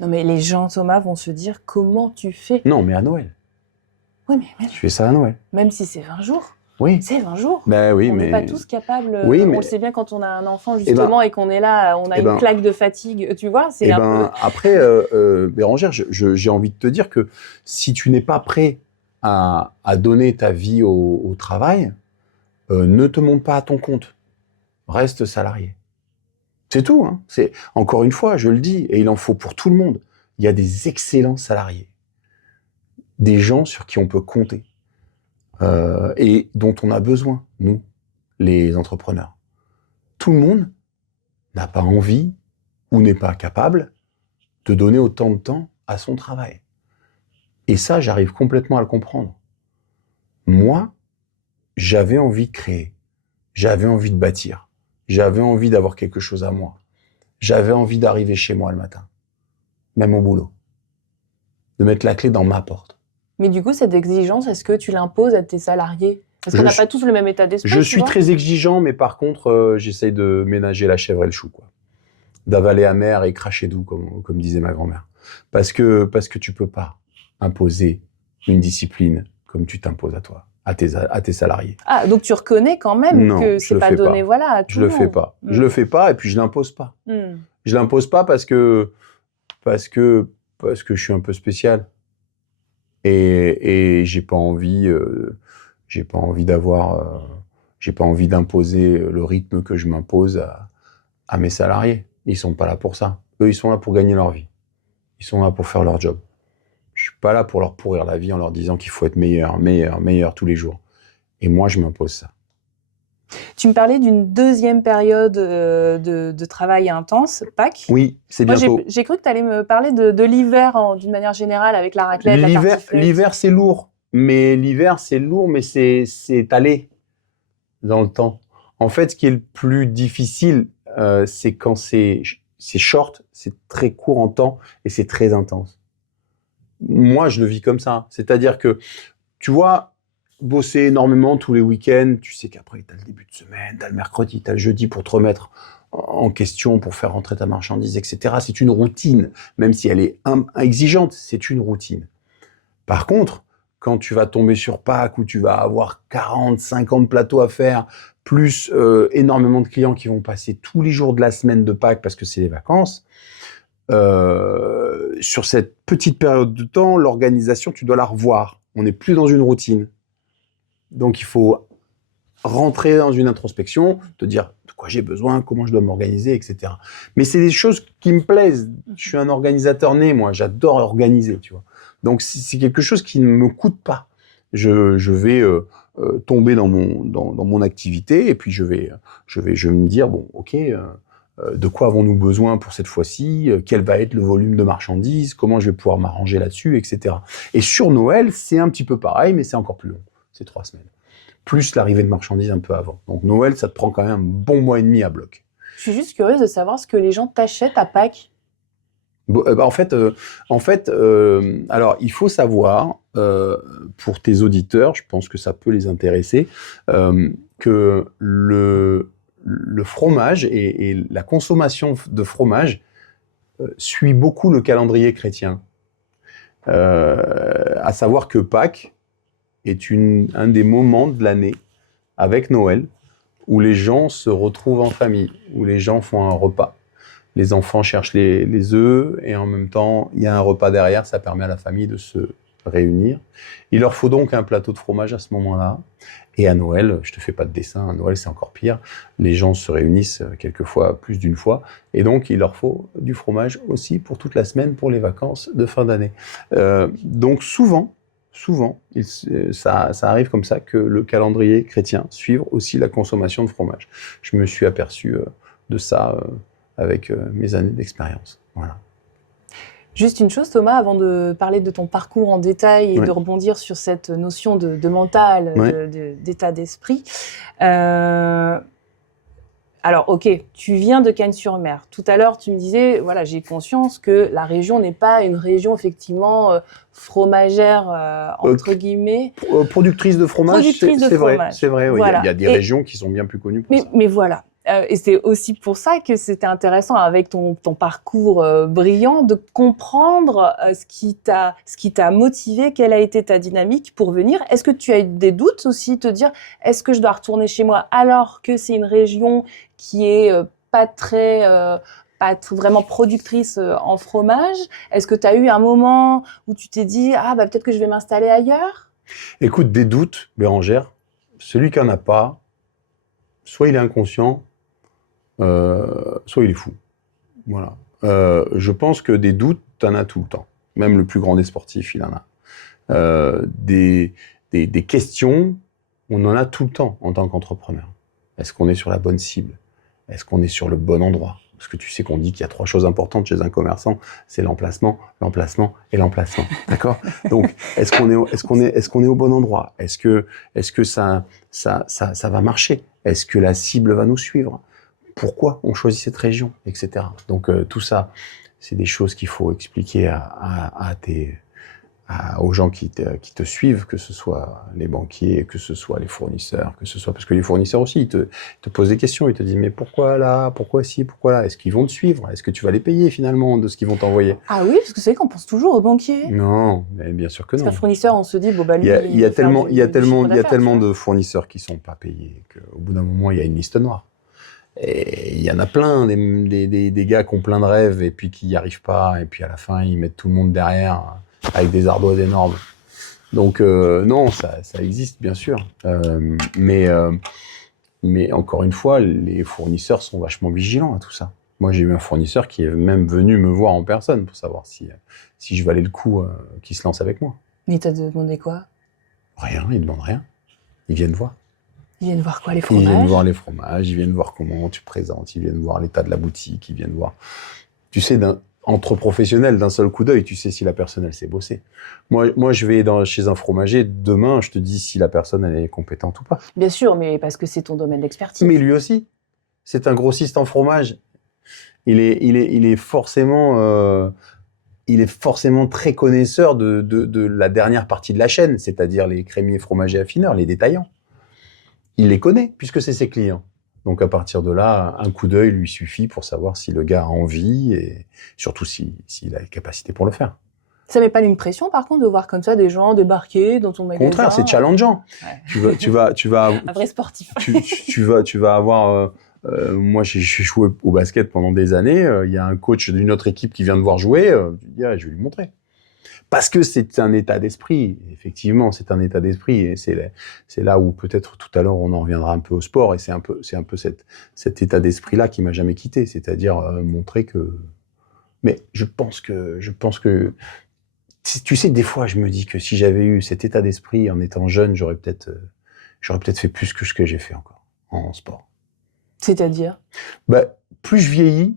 Non, mais les gens, Thomas, vont se dire comment tu fais. Non, mais à Noël. Oui, mais tu fais ça à Noël. Même si c'est 20 jours. Oui. C'est 20 jours. Ben oui, on mais... n'est pas tous capables. Oui, on mais... le sait bien quand on a un enfant, justement, et qu'on est là, on a une claque de fatigue. Tu vois, c'est peu... Après, Bérangère, j'ai envie de te dire que si tu n'es pas prêt à donner ta vie au travail, ne te monte pas à ton compte. Reste salarié. C'est tout. Hein. Encore une fois, je le dis, et il en faut pour tout le monde. Il y a des excellents salariés. Des gens sur qui on peut compter. Et dont on a besoin, nous, les entrepreneurs. Tout le monde n'a pas envie ou n'est pas capable de donner autant de temps à son travail. Et ça, j'arrive complètement à le comprendre. Moi, j'avais envie de créer. J'avais envie de bâtir. J'avais envie d'avoir quelque chose à moi. J'avais envie d'arriver chez moi le matin, même au boulot, de mettre la clé dans ma porte. Mais du coup, cette exigence, est-ce que tu l'imposes à tes salariés ? Parce qu'on n'a pas tous le même état d'esprit. Je suis très exigeant, mais par contre, j'essaye de ménager la chèvre et le chou, quoi. D'avaler amer et cracher doux, comme disait ma grand-mère. Parce que tu peux pas imposer une discipline comme tu t'imposes à toi. À tes salariés. Ah, donc tu reconnais quand même que c'est pas donné, voilà, à tout le monde. Je le fais pas. Je le fais pas et puis je l'impose pas. Je l'impose pas parce que je suis un peu spécial et j'ai pas envie d'imposer le rythme que je m'impose à mes salariés. Ils sont pas là pour ça. Eux, ils sont là pour gagner leur vie. Ils sont là pour faire leur job. Je suis pas là pour leur pourrir la vie en leur disant qu'il faut être meilleur tous les jours. Et moi, je m'impose ça. Tu me parlais d'une deuxième période de travail intense, Pâques. Oui, c'est bientôt. Moi, j'ai cru que tu allais me parler de l'hiver d'une manière générale avec la raclette, la tartiflette. L'hiver, c'est lourd. Mais c'est étalé dans le temps. En fait, ce qui est le plus difficile, c'est quand c'est short, c'est très court en temps et c'est très intense. Moi, je le vis comme ça. C'est-à-dire que, tu vois, bosser énormément tous les week-ends, tu sais qu'après, tu as le début de semaine, tu as le mercredi, tu as le jeudi pour te remettre en question pour faire rentrer ta marchandise, etc. C'est une routine, même si elle est exigeante, c'est une routine. Par contre, quand tu vas tomber sur Pâques, où tu vas avoir 40, 50 plateaux à faire, plus énormément de clients qui vont passer tous les jours de la semaine de Pâques parce que c'est les vacances, sur cette petite période de temps, l'organisation, tu dois la revoir. On n'est plus dans une routine. Donc, il faut rentrer dans une introspection, te dire de quoi j'ai besoin, comment je dois m'organiser, etc. Mais c'est des choses qui me plaisent. Je suis un organisateur né, moi. J'adore organiser, tu vois. Donc, c'est quelque chose qui ne me coûte pas. Je vais tomber dans mon activité et puis je vais me dire, bon, ok, de quoi avons-nous besoin pour cette fois-ci, quel va être le volume de marchandises, comment je vais pouvoir m'arranger là-dessus, etc. Et sur Noël, c'est un petit peu pareil, mais c'est encore plus long. C'est 3 semaines. Plus l'arrivée de marchandises un peu avant. Donc Noël, ça te prend quand même un bon mois et demi à bloc. Je suis juste curieuse de savoir ce que les gens t'achètent à Pâques. Bon, en fait, alors il faut savoir, pour tes auditeurs, je pense que ça peut les intéresser, que le fromage et la consommation de fromage suit beaucoup le calendrier chrétien. À savoir que Pâques est un des moments de l'année, avec Noël, où les gens se retrouvent en famille, où les gens font un repas. Les enfants cherchent les œufs et en même temps, il y a un repas derrière, ça permet à la famille de se réunir. Il leur faut donc un plateau de fromage à ce moment-là. Et à Noël, je te fais pas de dessin, à Noël c'est encore pire, les gens se réunissent quelquefois plus d'une fois, et donc il leur faut du fromage aussi pour toute la semaine, pour les vacances de fin d'année. Donc souvent, ça arrive comme ça que le calendrier chrétien suive aussi la consommation de fromage. Je me suis aperçu de ça avec mes années d'expérience. Voilà. Juste une chose, Thomas, avant de parler de ton parcours en détail et Ouais. de rebondir sur cette notion de mental, Ouais. d'état d'esprit. Alors, ok, tu viens de Cagnes-sur-Mer. Tout à l'heure, tu me disais, voilà, j'ai conscience que la région n'est pas une région effectivement fromagère, entre guillemets. Productrice de fromage, Productrice de c'est vrai, fromage. c'est vrai. Oui. Voilà. Il y a des régions qui sont bien plus connues pour ça. Mais voilà. Et c'est aussi pour ça que c'était intéressant, avec ton parcours brillant, de comprendre ce qui t'a motivé, quelle a été ta dynamique pour venir. Est-ce que tu as eu des doutes aussi, te dire, est-ce que je dois retourner chez moi alors que c'est une région qui est pas vraiment productrice en fromage? Est-ce que tu as eu un moment où tu t'es dit, ah bah peut-être que je vais m'installer ailleurs? Écoute, des doutes, Bérangère, celui qui en a pas, soit il est inconscient, soit il est fou. Voilà. Je pense que des doutes, t'en as tout le temps. Même le plus grand des sportifs, il en a. Des questions, on en a tout le temps en tant qu'entrepreneur. Est-ce qu'on est sur la bonne cible? Est-ce qu'on est sur le bon endroit? Parce que tu sais qu'on dit qu'il y a 3 choses importantes chez un commerçant, c'est l'emplacement, l'emplacement et l'emplacement. D'accord? Donc, est-ce qu'on est au bon endroit? Est-ce que ça va marcher? Est-ce que la cible va nous suivre? Pourquoi on choisit cette région, etc. Donc tout ça, c'est des choses qu'il faut expliquer aux gens qui te suivent, que ce soit les banquiers, que ce soit les fournisseurs, parce que les fournisseurs aussi, ils te posent des questions, ils te disent mais pourquoi là, pourquoi ci, pourquoi là? Est-ce qu'ils vont te suivre? Est-ce que tu vas les payer finalement de ce qu'ils vont t'envoyer? Ah oui, parce que c'est vrai qu'on pense toujours aux banquiers. Non, mais bien sûr que non. Parce qu'un fournisseur, on se dit, bon bah lui, Il y a tellement de de fournisseurs qui sont pas payés qu'au bout d'un moment, il y a une liste noire. Et il y en a plein, des gars qui ont plein de rêves et puis qui n'y arrivent pas, et puis à la fin, ils mettent tout le monde derrière avec des ardoises énormes. Donc, non, ça existe, bien sûr. Mais encore une fois, les fournisseurs sont vachement vigilants à tout ça. Moi, j'ai eu un fournisseur qui est même venu me voir en personne pour savoir si je valais le coup qu'il se lance avec moi. Mais t'as demandé quoi? Rien, ils ne demandent rien. Ils viennent voir. Ils viennent voir quoi, les fromages? Ils viennent voir les fromages, ils viennent voir comment tu présentes, ils viennent voir l'état de la boutique, ils viennent voir... Tu sais, entre professionnels, d'un seul coup d'œil, tu sais si la personne, elle sait bosser. Moi, je vais chez un fromager, demain, je te dis si la personne, elle est compétente ou pas. Bien sûr, mais parce que c'est ton domaine d'expertise. Mais lui aussi, c'est un grossiste en fromage. Il est forcément très connaisseur de la dernière partie de la chaîne, c'est-à-dire les crémiers, fromagers, affineurs, les détaillants. Il les connaît, puisque c'est ses clients. Donc, à partir de là, un coup d'œil lui suffit pour savoir si le gars a envie et surtout s'il a les capacités pour le faire. Ça met pas une pression, par contre, de voir comme ça des gens débarquer dans ton Au magasin? contraire, c'est challengeant. Ouais. Tu vas, Un vrai sportif. tu vas avoir. Moi, j'ai joué au basket pendant des années. Il y a un coach d'une autre équipe qui vient de voir jouer. Tu dis, ah, je vais lui montrer. Parce que c'est un état d'esprit. Effectivement, c'est un état d'esprit. Et c'est là où peut-être tout à l'heure on en reviendra un peu au sport. Et c'est un peu cet état d'esprit-là qui m'a jamais quitté. C'est-à-dire montrer que. Mais je pense que tu sais, des fois, je me dis que si j'avais eu cet état d'esprit en étant jeune, j'aurais peut-être fait plus que ce que j'ai fait encore en sport. C'est-à-dire? Bah, plus je vieillis,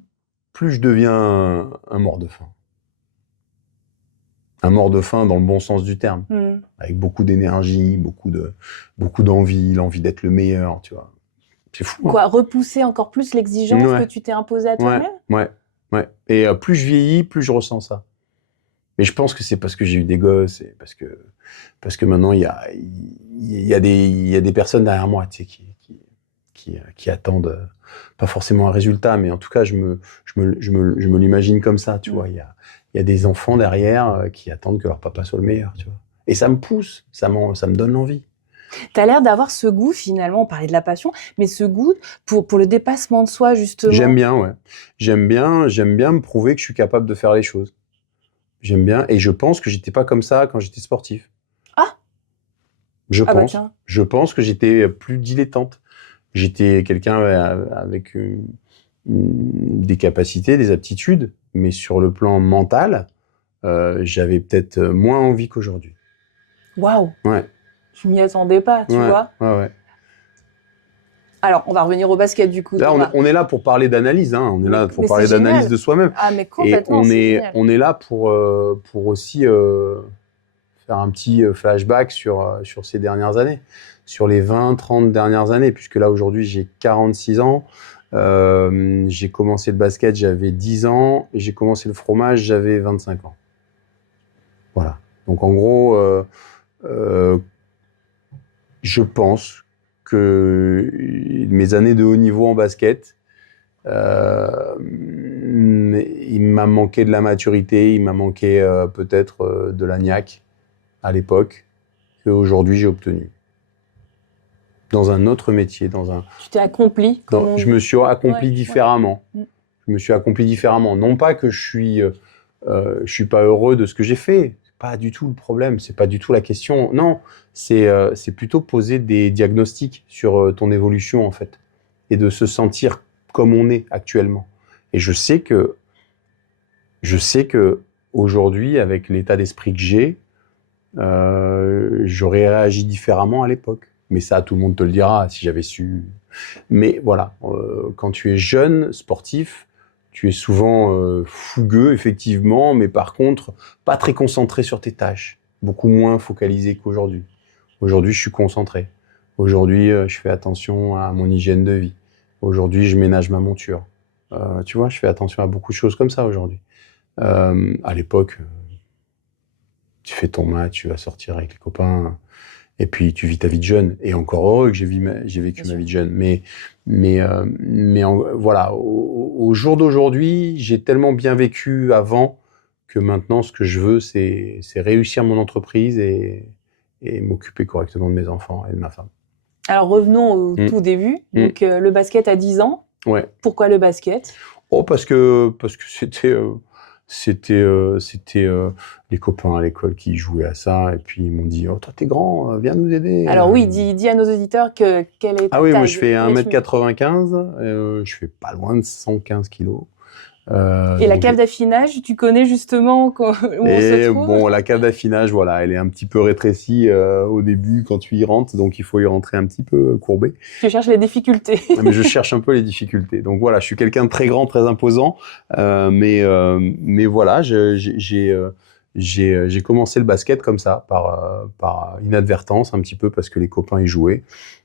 plus je deviens un mort de faim. Un mort de faim dans le bon sens du terme. Avec beaucoup d'énergie, beaucoup d'envie, l'envie d'être le meilleur, tu vois. C'est fou. Quoi, repousser encore plus l'exigence que tu t'es imposée à toi-même? Ouais. Et plus je vieillis, plus je ressens ça. Mais je pense que c'est parce que j'ai eu des gosses et parce que maintenant il y a des personnes derrière moi, tu sais, qui attendent pas forcément un résultat, mais en tout cas je me l'imagine comme ça, tu vois. Il y a des enfants derrière qui attendent que leur papa soit le meilleur, tu vois. Et ça me pousse, ça me donne l'envie. T'as l'air d'avoir ce goût, finalement, on parlait de la passion, mais ce goût pour le dépassement de soi, justement. J'aime bien, ouais. J'aime bien me prouver que je suis capable de faire les choses. J'aime bien, et je pense que j'étais pas comme ça quand j'étais sportif. Ah! Je Bah pense. tiens. Je pense que j'étais plus dilettante. J'étais quelqu'un avec des capacités, des aptitudes, mais sur le plan mental, j'avais peut-être moins envie qu'aujourd'hui. Waouh! Ouais. Je m'y attendais pas, tu vois. Ouais. Alors, on va revenir au basket, du coup. Là, on est là pour parler d'analyse, hein. On est là pour parler d'analyse de soi-même. Ah, mais Et complètement, c'est génial. on est là pour aussi faire un petit flashback sur ces dernières années, sur les 20, 30 dernières années, puisque là, aujourd'hui, j'ai 46 ans. J'ai commencé le basket, j'avais 10 ans, et j'ai commencé le fromage, j'avais 25 ans. Voilà. Donc, en gros, je pense que mes années de haut niveau en basket, il m'a manqué de la maturité, il m'a manqué peut-être de la niaque à l'époque, qu'aujourd'hui j'ai obtenu. Dans un autre métier, Tu t'es accompli. Je me suis accompli différemment. Ouais. Je me suis accompli différemment. Non pas que je suis pas heureux de ce que j'ai fait. C'est pas du tout le problème. C'est pas du tout la question. Non, c'est plutôt poser des diagnostics sur ton évolution en fait, et de se sentir comme on est actuellement. Et je sais que aujourd'hui, avec l'état d'esprit que j'ai, j'aurais réagi différemment à l'époque. Mais ça, tout le monde te le dira si j'avais su. Mais voilà, quand tu es jeune, sportif, tu es souvent fougueux, effectivement, mais par contre, pas très concentré sur tes tâches. Beaucoup moins focalisé qu'aujourd'hui. Aujourd'hui, je suis concentré. Aujourd'hui, je fais attention à mon hygiène de vie. Aujourd'hui, je ménage ma monture. Tu vois, je fais attention à beaucoup de choses comme ça aujourd'hui. À l'époque, tu fais ton match, tu vas sortir avec les copains, et puis tu vis ta vie de jeune. Et encore heureux que j'ai vécu ma vie de jeune. Voilà, au jour d'aujourd'hui, j'ai tellement bien vécu avant que maintenant, ce que je veux, c'est réussir mon entreprise et m'occuper correctement de mes enfants et de ma femme. Alors revenons au tout début. Donc le basket à 10 ans. Ouais. Pourquoi le basket? Oh, parce que c'était les copains à l'école qui jouaient à ça, et puis ils m'ont dit « Oh, toi, t'es grand, viens nous aider ». Alors oui, dis à nos auditeurs quelle est ta taille. Ah oui, moi je fais 1m95, je fais pas loin de 115 kilos. Et la cave d'affinage, tu connais justement où on se trouve? Bon, la cave d'affinage, voilà, elle est un petit peu rétrécie au début quand tu y rentres, donc il faut y rentrer un petit peu courbé. Tu cherches les difficultés. Mais je cherche un peu les difficultés. Donc voilà, je suis quelqu'un de très grand, très imposant, mais voilà, j'ai commencé le basket comme ça, par inadvertance un petit peu, parce que les copains y jouaient.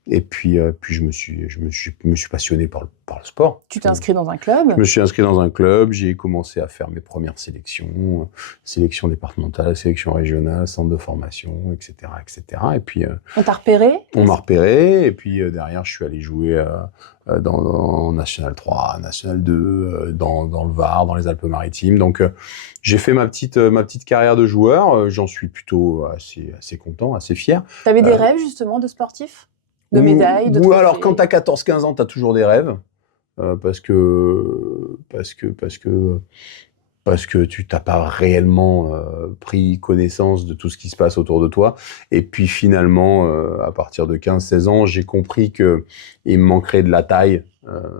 Et puis je me suis passionné par le sport. Tu t'es inscrit dans un club? Je me suis inscrit dans un club, j'ai commencé à faire mes premières sélections, sélection départementale, sélection régionale, centre de formation, etc., etc. Et puis on t'a repéré? On m'a repéré, et puis derrière je suis allé jouer dans National 3, National 2, dans le Var, dans les Alpes-Maritimes. Donc j'ai fait ma petite carrière de joueur. J'en suis plutôt assez content, assez fier. T'avais des rêves justement de sportif? De médailles, de trophées? Alors quand t'as 14-15 ans, t'as toujours des rêves. Parce que tu t'as pas réellement pris connaissance de tout ce qui se passe autour de toi. Et puis finalement, à partir de 15-16 ans, j'ai compris que il me manquerait de la taille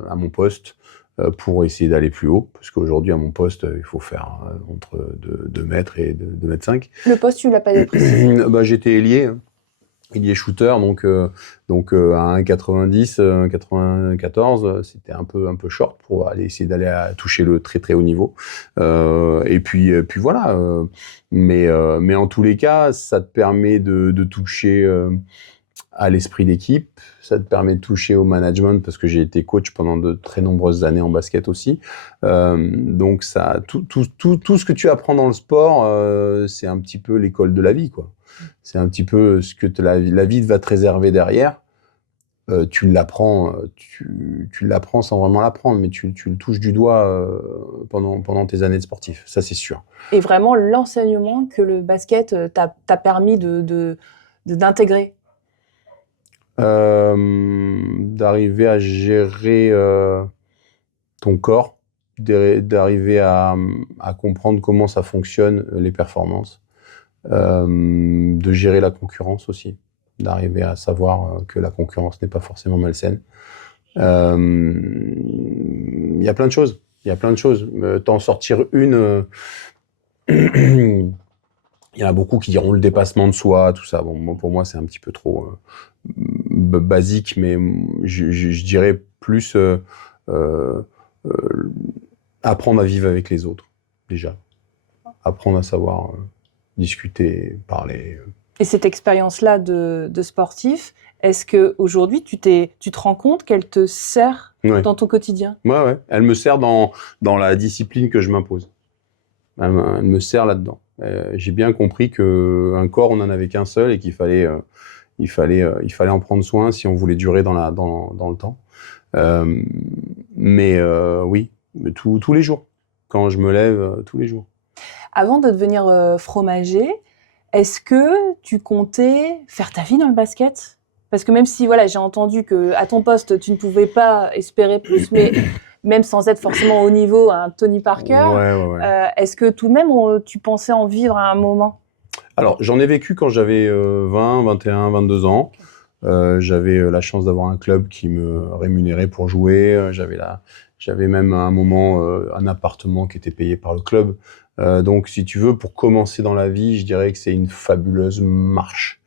à mon poste pour essayer d'aller plus haut. Parce qu'aujourd'hui, à mon poste, il faut faire entre 2 mètres et 2 mètres 5. Le poste, tu l'as pas précisé? J'étais ailier. Il est shooter, donc à 1,90, 1,94, c'était un peu short pour essayer d'aller à toucher le très très haut niveau. Et puis voilà. Mais en tous les cas, ça te permet de toucher à l'esprit d'équipe, ça te permet de toucher au management, parce que j'ai été coach pendant de très nombreuses années en basket aussi. Donc ça, tout ce que tu apprends dans le sport, c'est un petit peu l'école de la vie, quoi. C'est un petit peu ce que la vie va te réserver derrière. Tu l'apprends sans vraiment l'apprendre, mais tu le touches du doigt pendant tes années de sportif, ça c'est sûr. Et vraiment l'enseignement que le basket t'a permis d'intégrer? D'arriver à gérer ton corps, d'arriver à comprendre comment ça fonctionne, les performances. De gérer la concurrence aussi, d'arriver à savoir que la concurrence n'est pas forcément malsaine. Il y a plein de choses. T'en sortir une, il y en a beaucoup qui diront le dépassement de soi, tout ça. Bon, pour moi, c'est un petit peu trop basique, mais je dirais plus apprendre à vivre avec les autres, déjà. Apprendre à savoir discuter, parler. Et cette expérience-là de sportif, est-ce que aujourd'hui tu te rends compte qu'elle te sert dans ton quotidien? Ouais. Elle me sert dans la discipline que je m'impose. Elle me sert là-dedans. J'ai bien compris qu'un corps, on n'en avait qu'un seul et qu'il fallait en prendre soin si on voulait durer dans le temps. Oui, tous les jours. Quand je me lève, tous les jours. Avant de devenir fromager, est-ce que tu comptais faire ta vie dans le basket? Parce que même si j'ai entendu que à ton poste tu ne pouvais pas espérer plus, mais même sans être forcément au niveau un Tony Parker, est-ce que tout de même tu pensais en vivre à un moment? Alors j'en ai vécu quand j'avais 20, 21, 22 ans. J'avais la chance d'avoir un club qui me rémunérait pour jouer. J'avais même à un moment un appartement qui était payé par le club. Donc, si tu veux, pour commencer dans la vie, je dirais que c'est une fabuleuse marche.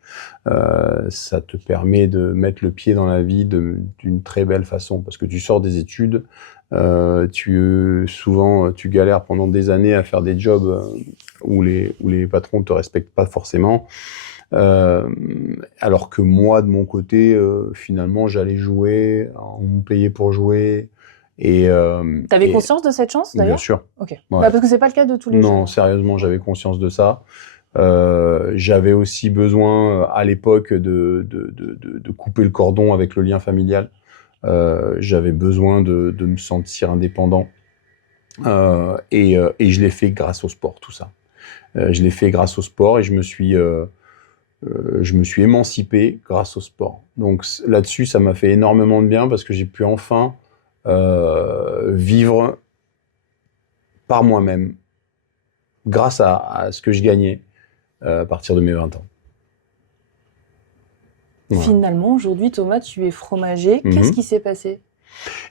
Ça te permet de mettre le pied dans la vie d'une très belle façon, parce que tu sors des études, souvent tu galères pendant des années à faire des jobs où les patrons te respectent pas forcément. Alors que moi, de mon côté, finalement, j'allais jouer, on me payait pour jouer. T'avais conscience de cette chance, d'ailleurs? Bien sûr. Ok. Ouais. Parce que c'est pas le cas de tous les gens. Non, sérieusement, j'avais conscience de ça. J'avais aussi besoin, à l'époque, de couper le cordon avec le lien familial. J'avais besoin de me sentir indépendant. Et je l'ai fait grâce au sport, tout ça. Je l'ai fait grâce au sport et je me suis émancipé grâce au sport. Donc là-dessus, ça m'a fait énormément de bien parce que j'ai pu enfin vivre par moi-même grâce à ce que je gagnais à partir de mes 20 ans. Voilà. Finalement, aujourd'hui, Thomas, tu es fromager. Qu'est-ce qui s'est passé?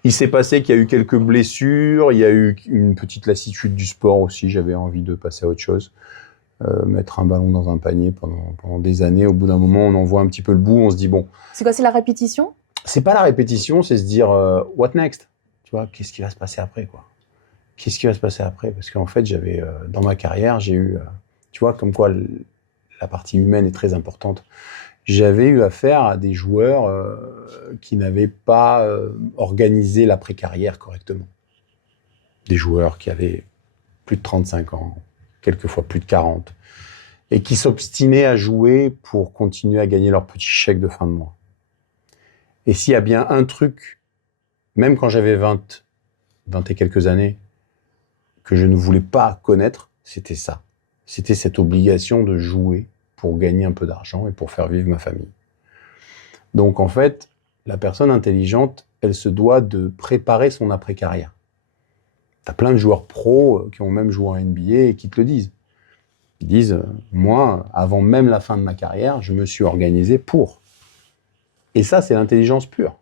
Il s'est passé qu'il y a eu quelques blessures, il y a eu une petite lassitude du sport aussi, j'avais envie de passer à autre chose. Mettre un ballon dans un panier pendant des années, au bout d'un moment, on en voit un petit peu le bout, on se dit bon... C'est quoi, c'est la répétition? C'est pas la répétition, c'est se dire what next? Tu vois, qu'est-ce qui va se passer après, quoi? Qu'est-ce qui va se passer après? Parce qu'en fait, j'avais dans ma carrière, j'ai eu, tu vois, comme quoi la partie humaine est très importante. j'avais eu affaire à des joueurs qui n'avaient pas organisé l'après-carrière correctement. Des joueurs qui avaient plus de 35 ans, quelquefois plus de 40, et qui s'obstinaient à jouer pour continuer à gagner leur petit chèque de fin de mois. Et s'il y a bien un truc, même quand j'avais 20 et quelques années, que je ne voulais pas connaître, c'était ça. C'était cette obligation de jouer pour gagner un peu d'argent et pour faire vivre ma famille. Donc en fait, la personne intelligente, elle se doit de préparer son après-carrière. T'as plein de joueurs pros qui ont même joué en NBA et qui te le disent. Ils disent, moi, avant même la fin de ma carrière, je me suis organisé pour. Et ça, c'est l'intelligence pure.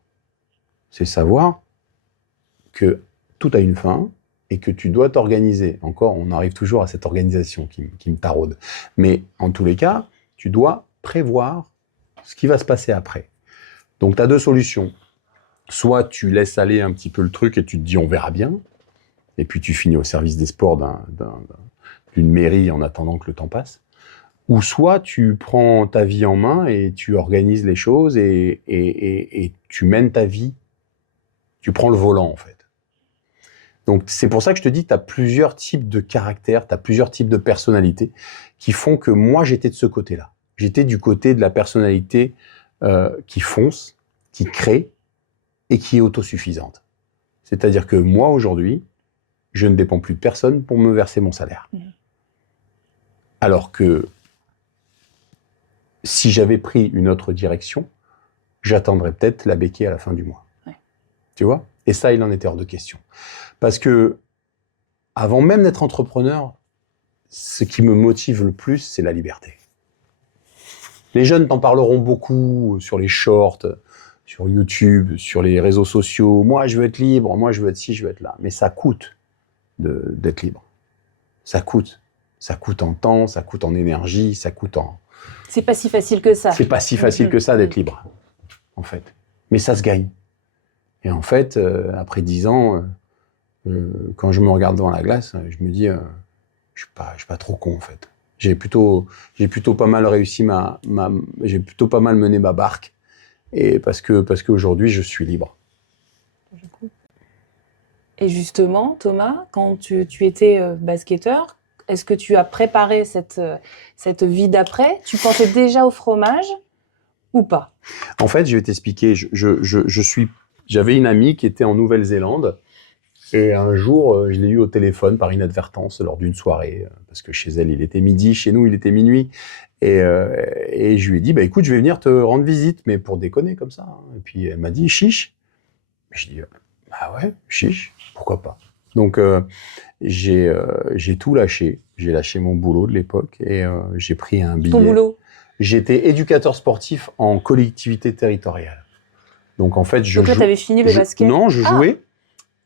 C'est savoir que tout a une fin et que tu dois t'organiser. Encore, on arrive toujours à cette organisation qui me taraude. Mais en tous les cas, tu dois prévoir ce qui va se passer après. Donc, tu as deux solutions. Soit tu laisses aller un petit peu le truc et tu te dis, on verra bien. Et puis, tu finis au service des sports d'une mairie en attendant que le temps passe. Ou soit tu prends ta vie en main et tu organises les choses et tu mènes ta vie. Tu prends le volant, en fait. Donc, c'est pour ça que je te dis que tu as plusieurs types de caractères, tu as plusieurs types de personnalités qui font que moi, j'étais de ce côté-là. J'étais du côté de la personnalité qui fonce, qui crée et qui est autosuffisante. C'est-à-dire que moi, aujourd'hui, je ne dépends plus de personne pour me verser mon salaire. Alors que si j'avais pris une autre direction, j'attendrais peut-être la béquille à la fin du mois. Ouais. Tu vois ? Et ça, il en était hors de question. Parce que, avant même d'être entrepreneur, ce qui me motive le plus, c'est la liberté. Les jeunes t'en parleront beaucoup sur les shorts, sur YouTube, sur les réseaux sociaux. Moi, je veux être libre, moi, je veux être ci, je veux être là. Mais ça coûte d'être libre. Ça coûte. Ça coûte en temps, ça coûte en énergie, ça coûte en... C'est pas si facile que ça. C'est pas si facile que ça d'être libre, en fait. Mais ça se gagne. Et en fait, après 10 ans, quand je me regarde devant la glace, je me dis, je suis pas trop con, en fait. J'ai plutôt pas mal réussi j'ai plutôt pas mal mené ma barque. Et parce qu'aujourd'hui, je suis libre. Et justement, Thomas, quand tu étais basketteur, est-ce que tu as préparé cette vie d'après ? Tu pensais déjà au fromage ou pas ? En fait, je vais t'expliquer. J'avais une amie qui était en Nouvelle-Zélande et un jour, je l'ai eue au téléphone par inadvertance lors d'une soirée parce que chez elle, il était midi, chez nous, il était minuit. Et je lui ai dit, bah écoute, je vais venir te rendre visite, mais pour déconner comme ça. Et puis elle m'a dit, chiche. Je dis, bah ouais, chiche, pourquoi pas. Donc j'ai tout lâché. J'ai lâché mon boulot de l'époque et j'ai pris un billet. Ton boulot ? J'étais éducateur sportif en collectivité territoriale. Donc en fait, Donc là, tu avais fini le basket ? Non, je jouais.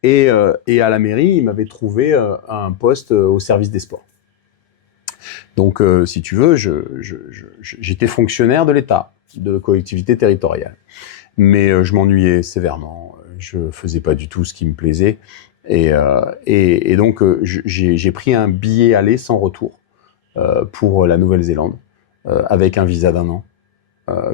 Et à la mairie, ils m'avaient trouvé un poste au service des sports. Donc, si tu veux, j'étais fonctionnaire de l'État, de collectivité territoriale. Mais je m'ennuyais sévèrement. Je faisais pas du tout ce qui me plaisait. Et donc, j'ai pris un billet aller sans retour pour la Nouvelle-Zélande avec un visa d'1 an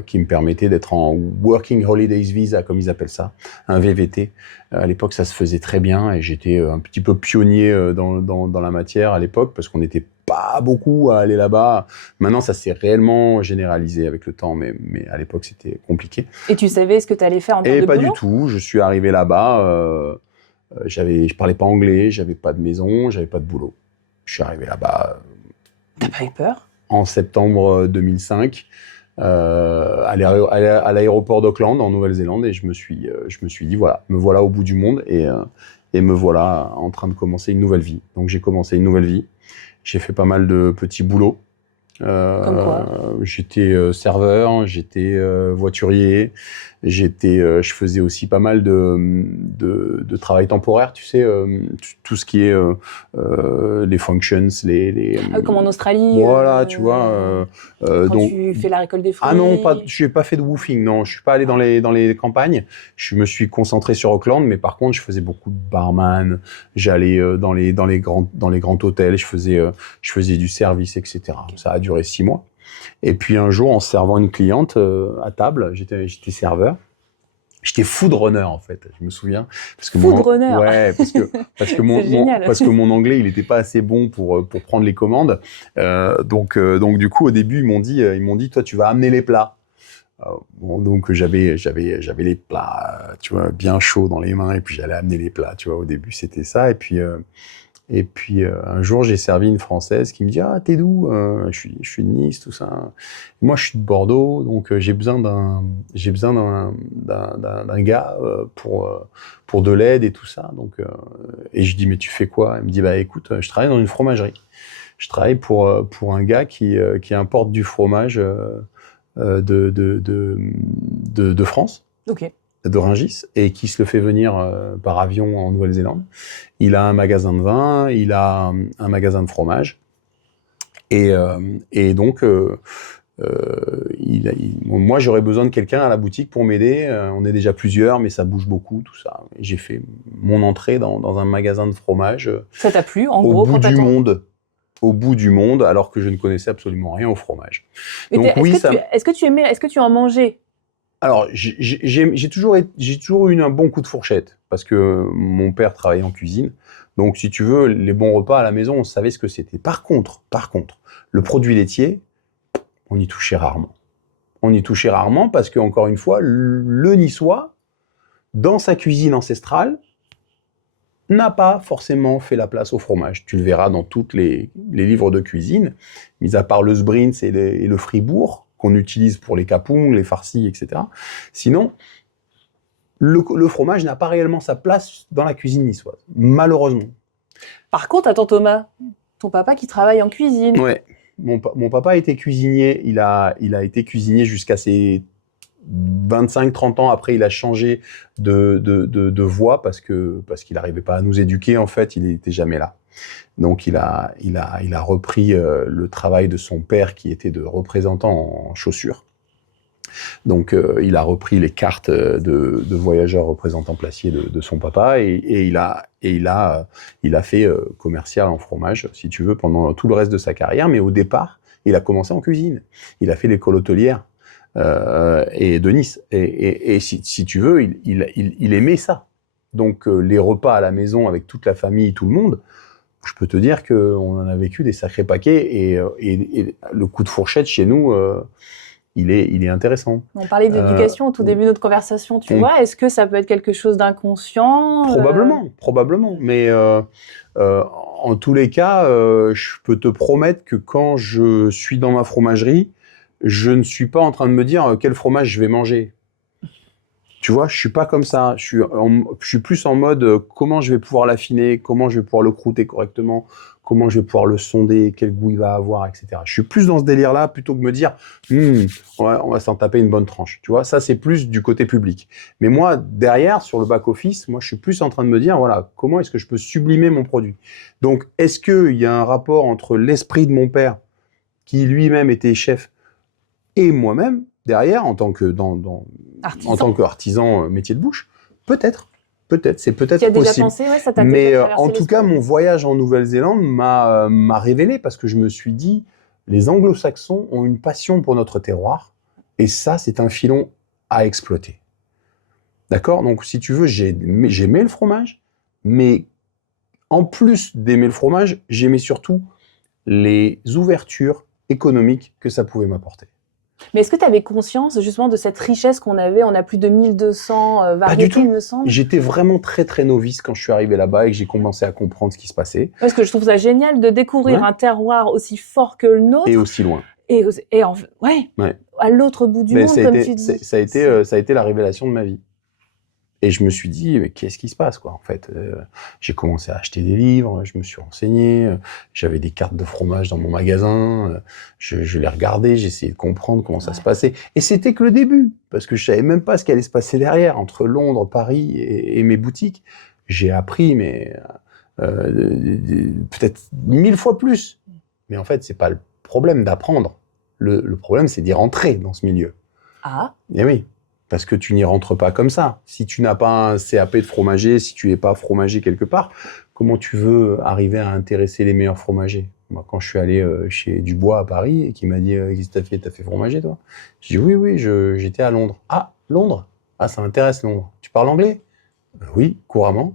qui me permettait d'être en Working Holidays Visa, comme ils appellent ça, un VVT. À l'époque, ça se faisait très bien et j'étais un petit peu pionnier dans la matière à l'époque parce qu'on n'était pas beaucoup à aller là-bas. Maintenant, ça s'est réellement généralisé avec le temps, mais à l'époque, c'était compliqué. Et tu savais ce que tu allais faire en termes de boulot ? Et pas du tout. Je suis arrivé là-bas, je parlais pas anglais, j'avais pas de maison, j'avais pas de boulot. Je suis arrivé là-bas. T'as pas eu peur ? En septembre 2005. À l'aéroport d'Auckland en Nouvelle-Zélande et je me suis dit voilà, me voilà au bout du monde et me voilà en train de commencer une nouvelle vie. Donc j'ai commencé une nouvelle vie. J'ai fait pas mal de petits boulots. Comme quoi ? J'étais serveur, j'étais voiturier, je faisais aussi pas mal de travail temporaire, tu sais, tout ce qui est les functions, comme en Australie. Voilà, tu vois. Quand donc, tu fais la récolte des fruits. Ah non, je n'ai pas fait de woofing, non, je suis pas allé dans les campagnes. Je me suis concentré sur Auckland, mais par contre, je faisais beaucoup de barman. J'allais dans les grands hôtels, je faisais du service, etc. Okay. Ça a duré 6 mois. Et puis un jour, en servant une cliente à table, j'étais serveur. J'étais food runner en fait, je me souviens. Parce que Food runner. Ouais, parce que C'est génial. mon anglais il n'était pas assez bon pour prendre les commandes. Donc du coup au début ils m'ont dit toi tu vas amener les plats. Bon, donc j'avais les plats, tu vois, bien chauds dans les mains et puis j'allais amener les plats, tu vois. Au début c'était ça et puis un jour j'ai servi une Française qui me dit ah t'es d'où je suis de Nice tout ça. Moi je suis de Bordeaux donc j'ai besoin d'un gars pour de l'aide et tout ça donc et je dis mais tu fais quoi? Elle me dit bah écoute je travaille dans une fromagerie. Je travaille pour un gars qui importe du fromage de France. Ok. De Rungis et qui se le fait venir par avion en Nouvelle-Zélande. Il a un magasin de vin, il a un magasin de fromage et donc moi j'aurais besoin de quelqu'un à la boutique pour m'aider. On est déjà plusieurs, mais ça bouge beaucoup tout ça. Et j'ai fait mon entrée dans un magasin de fromage. Ça t'a plu en au gros bout du monde. Au bout du monde, alors que je ne connaissais absolument rien au fromage. Donc, est-ce que tu en mangeais? Alors, j'ai toujours eu un bon coup de fourchette parce que mon père travaillait en cuisine. Donc, si tu veux, les bons repas à la maison, on savait ce que c'était. Par contre, le produit laitier, on y touchait rarement. On y touchait rarement parce que, encore une fois, le Niçois, dans sa cuisine ancestrale, n'a pas forcément fait la place au fromage. Tu le verras dans tous les livres de cuisine, mis à part le Sbrins et le Fribourg, qu'on utilise pour les capoung, les farcis, etc. Sinon, le fromage n'a pas réellement sa place dans la cuisine niçoise, malheureusement. Par contre, attends Thomas, ton papa qui travaille en cuisine. Ouais, mon papa était cuisinier, il a été cuisinier jusqu'à ses 25-30 ans. Après, il a changé de voie parce qu'il n'arrivait pas à nous éduquer, en fait, il n'était jamais là. Donc, il a repris le travail de son père qui était de représentant en chaussures. Donc, il a repris les cartes de voyageurs représentants placiers de son papa et il a fait commercial en fromage, si tu veux, pendant tout le reste de sa carrière. Mais au départ, il a commencé en cuisine. Il a fait l'école hôtelière et de Nice. Et si tu veux, il aimait ça. Donc, les repas à la maison avec toute la famille, tout le monde, je peux te dire qu'on en a vécu des sacrés paquets et le coup de fourchette chez nous, il est intéressant. On parlait d'éducation au tout début de notre conversation, tu vois. Est-ce que ça peut être quelque chose d'inconscient? Probablement. Mais en tous les cas, je peux te promettre que quand je suis dans ma fromagerie, je ne suis pas en train de me dire quel fromage je vais manger. Tu vois, je suis pas comme ça. Je suis plus en mode comment je vais pouvoir l'affiner, comment je vais pouvoir le croûter correctement, comment je vais pouvoir le sonder, quel goût il va avoir, etc. Je suis plus dans ce délire-là plutôt que me dire on va s'en taper une bonne tranche. Tu vois, ça c'est plus du côté public. Mais moi, derrière, sur le back-office, moi je suis plus en train de me dire voilà, comment est-ce que je peux sublimer mon produit. Donc, est-ce qu'il y a un rapport entre l'esprit de mon père, qui lui-même était chef, et moi-même, derrière, en tant qu'artisan métier de bouche, peut-être, c'est peut-être possible. Tu as déjà pensé, ouais, ça t'a Mais déjà traversé en tout cas, l'esprit. mon voyage en Nouvelle-Zélande m'a révélé parce que je me suis dit, les Anglo-Saxons ont une passion pour notre terroir, et ça, c'est un filon à exploiter. D'accord? Donc, si tu veux, j'aimais le fromage, mais en plus d'aimer le fromage, j'aimais surtout les ouvertures économiques que ça pouvait m'apporter. Mais est-ce que tu avais conscience justement de cette richesse qu'on avait? On a plus de 1200 variétés, il me semble. J'étais vraiment très très novice quand je suis arrivé là-bas et que j'ai commencé à comprendre ce qui se passait. Parce que je trouve ça génial de découvrir un terroir aussi fort que le nôtre. Et aussi loin. À l'autre bout du monde, comme tu dis. Ça a été la révélation de ma vie. Et je me suis dit, mais qu'est-ce qui se passe, quoi, en fait? J'ai commencé à acheter des livres, je me suis renseigné, j'avais des cartes de fromage dans mon magasin, je les regardais, j'essayais de comprendre comment ça se passait. Et c'était que le début, parce que je savais même pas ce qui allait se passer derrière, entre Londres, Paris et mes boutiques. J'ai appris, mais peut-être 1000 fois plus. Mais en fait, c'est pas le problème d'apprendre. Le problème, c'est d'y rentrer dans ce milieu. Ah. Et oui. Parce que tu n'y rentres pas comme ça. Si tu n'as pas un CAP de fromager, si tu n'es pas fromager quelque part, comment tu veux arriver à intéresser les meilleurs fromagers? Moi, quand je suis allé chez Dubois à Paris et qui m'a dit qu'est-ce que t'as fait? T'as fait fromager, toi? Je dis oui, j'étais à Londres. Ah, Londres? Ah, ça m'intéresse, Londres. Tu parles anglais? Oui, couramment.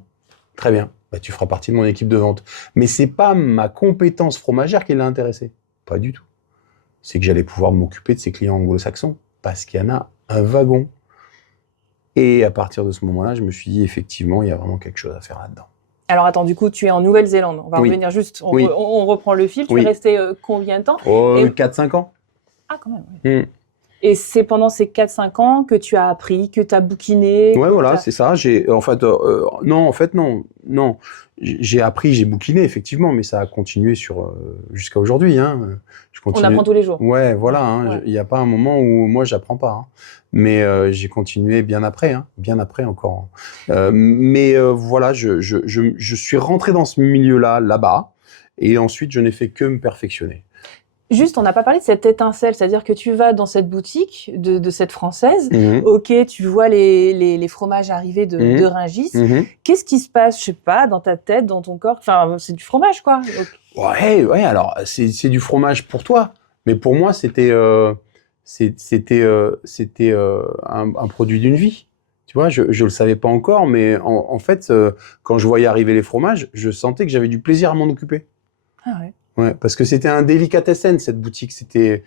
Très bien. Bah, tu feras partie de mon équipe de vente. Mais c'est pas ma compétence fromagère qui l'a intéressé. Pas du tout. C'est que j'allais pouvoir m'occuper de ces clients anglo-saxons parce qu'il y en a un wagon. Et à partir de ce moment-là, je me suis dit, effectivement, il y a vraiment quelque chose à faire là-dedans. Alors attends, du coup, tu es en Nouvelle-Zélande. On va revenir juste, on reprend le fil. Tu es resté combien de temps? 4-5 ans. Ah, quand même, oui. Et c'est pendant ces 4-5 ans que tu as appris, que tu as bouquiné? Ouais, voilà, c'est ça. Non. J'ai appris, j'ai bouquiné, effectivement, mais ça a continué jusqu'à aujourd'hui. Hein. On apprend tous les jours. Ouais, voilà. Il n'y a pas un moment où moi, j'apprends pas. Hein. Mais j'ai continué bien après encore. Voilà, je suis rentré dans ce milieu-là, là-bas, et ensuite, je n'ai fait que me perfectionner. Juste, on n'a pas parlé de cette étincelle, c'est-à-dire que tu vas dans cette boutique de cette Française, ok, tu vois les fromages arriver de Rungis. Qu'est-ce qui se passe, je sais pas, dans ta tête, dans ton corps? Enfin, c'est du fromage, quoi. Ouais, alors, c'est du fromage pour toi, mais pour moi, c'était un produit d'une vie. Tu vois, je le savais pas encore, mais en fait, quand je voyais arriver les fromages, je sentais que j'avais du plaisir à m'en occuper. Ah ouais. Ouais, parce que c'était un délicatessen, cette boutique. Il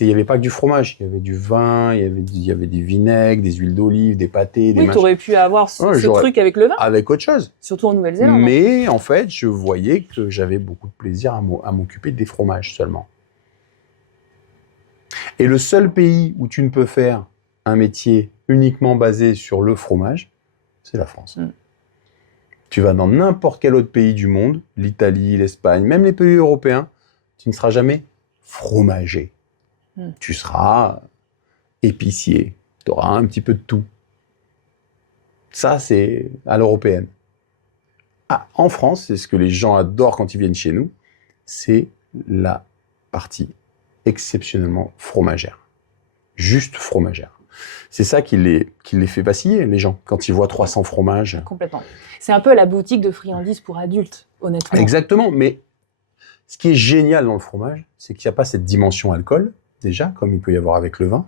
y avait pas que du fromage. Il y avait du vin, il y avait du vinaigre, des huiles d'olive, des pâtés, des machins. Oui, t'aurais pu avoir ce truc avec le vin. Avec autre chose. Surtout en Nouvelle-Zélande. Mais en fait, je voyais que j'avais beaucoup de plaisir à m'occuper des fromages seulement. Et le seul pays où tu ne peux faire un métier uniquement basé sur le fromage, c'est la France. Tu vas dans n'importe quel autre pays du monde, l'Italie, l'Espagne, même les pays européens, tu ne seras jamais fromager. Tu seras épicier. Tu auras un petit peu de tout. Ça, c'est à l'européenne. Ah, en France, c'est ce que les gens adorent quand ils viennent chez nous, c'est la partie exceptionnellement fromagère. Juste fromagère. C'est ça qui les fait vaciller, les gens, quand ils voient 300 fromages. Complètement. C'est un peu la boutique de friandises pour adultes, honnêtement. Exactement, mais ce qui est génial dans le fromage, c'est qu'il n'y a pas cette dimension alcool, déjà, comme il peut y avoir avec le vin,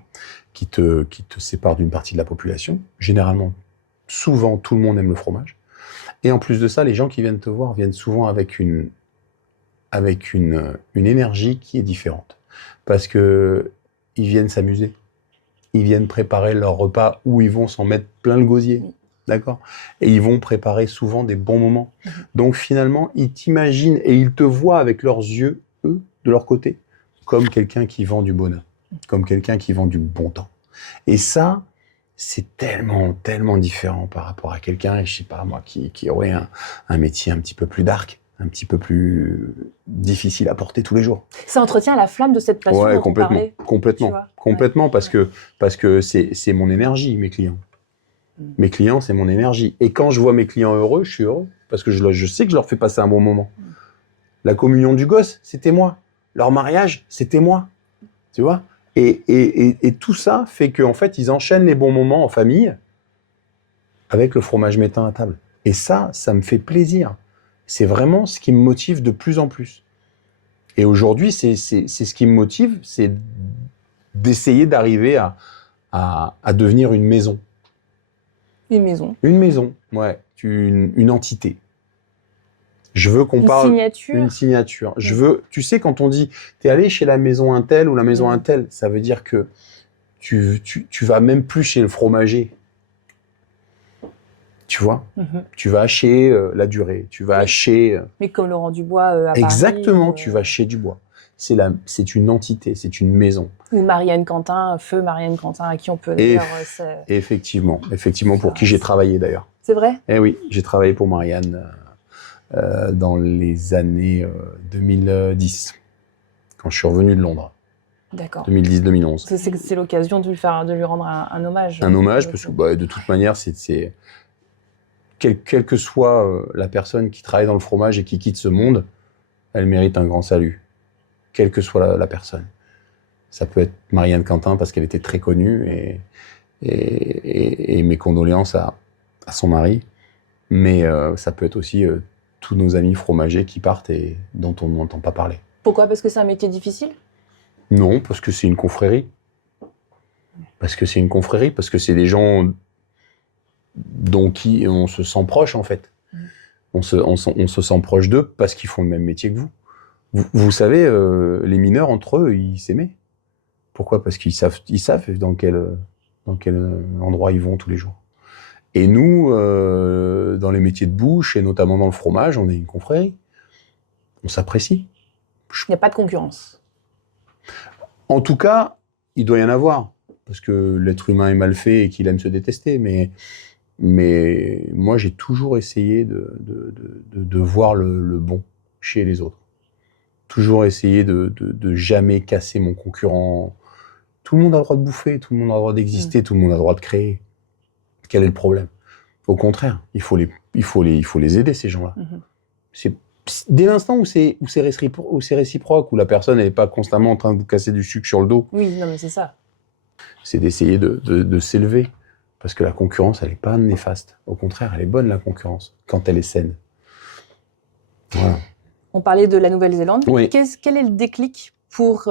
qui te sépare d'une partie de la population. Généralement, souvent, tout le monde aime le fromage. Et en plus de ça, les gens qui viennent te voir viennent souvent avec une énergie qui est différente. Parce que ils viennent s'amuser. Ils viennent préparer leur repas où ils vont s'en mettre plein le gosier. D'accord? Et ils vont préparer souvent des bons moments. Donc finalement, ils t'imaginent et ils te voient avec leurs yeux, eux, de leur côté, comme quelqu'un qui vend du bonheur, comme quelqu'un qui vend du bon temps. Et ça, c'est tellement, tellement différent par rapport à quelqu'un, je sais pas moi, qui aurait un métier un petit peu plus dark, un petit peu plus difficile à porter tous les jours. Ça entretient la flamme de cette passion dont tu parlais. Complètement, parce que c'est mon énergie, mes clients. Mes clients, c'est mon énergie. Et quand je vois mes clients heureux, je suis heureux, parce que je sais que je leur fais passer un bon moment. La communion du gosse, c'était moi. Leur mariage, c'était moi. Tu vois ? Et tout ça fait qu'en fait, ils enchaînent les bons moments en famille avec le fromage mettant à table. Et ça me fait plaisir. C'est vraiment ce qui me motive de plus en plus. Et aujourd'hui, c'est ce qui me motive, c'est d'essayer d'arriver à devenir une maison. Une maison. Une maison, ouais. Une entité. Je veux qu'on parle... Une signature. Je veux... Tu sais, quand on dit « t'es allé chez la maison un tel ou la maison un tel », ça veut dire que tu vas même plus chez le fromager. Tu vois, tu vas chez La Durée, tu vas chez... Mais comme Laurent Dubois à Paris. Exactement, tu vas chez Dubois. C'est une entité, c'est une maison. Ou Marianne Quentin, feu Marianne Quentin, à qui on peut dire... Effectivement, pour qui j'ai travaillé d'ailleurs. C'est vrai? Eh oui, j'ai travaillé pour Marianne dans les années 2010, quand je suis revenu de Londres. D'accord. 2010-2011. C'est l'occasion de lui rendre un hommage. Un hommage, parce que de toute manière, quelle que soit la personne qui travaille dans le fromage et qui quitte ce monde, elle mérite un grand salut. Quelle que soit la personne. Ça peut être Marianne Quentin parce qu'elle était très connue et mes condoléances à son mari. Mais ça peut être aussi tous nos amis fromagers qui partent et dont on n'entend pas parler. Pourquoi? Parce que c'est un métier difficile? Non, parce que c'est une confrérie. Parce que c'est des gens dont qui on se sent proche, en fait. On se sent proche d'eux parce qu'ils font le même métier que vous. Vous savez, les mineurs, entre eux, ils s'aimaient. Pourquoi? Parce qu'ils savent dans quel endroit ils vont tous les jours. Et nous, dans les métiers de bouche, et notamment dans le fromage, on est une confrérie. On s'apprécie. Il n'y a pas de concurrence. En tout cas, il doit y en avoir. Parce que l'être humain est mal fait et qu'il aime se détester. Mais moi, j'ai toujours essayé de voir le bon chez les autres. Toujours essayé de jamais casser mon concurrent. Tout le monde a le droit de bouffer, tout le monde a le droit d'exister, tout le monde a le droit de créer. Quel est le problème? Au contraire, il faut les aider, ces gens-là. Dès l'instant où c'est réciproque, où la personne n'est pas constamment en train de vous casser du sucre sur le dos. Oui, non mais c'est ça. C'est d'essayer de s'élever. Parce que la concurrence, elle n'est pas néfaste. Au contraire, elle est bonne, la concurrence, quand elle est saine. Voilà. On parlait de la Nouvelle-Zélande. Oui. Quel est le déclic pour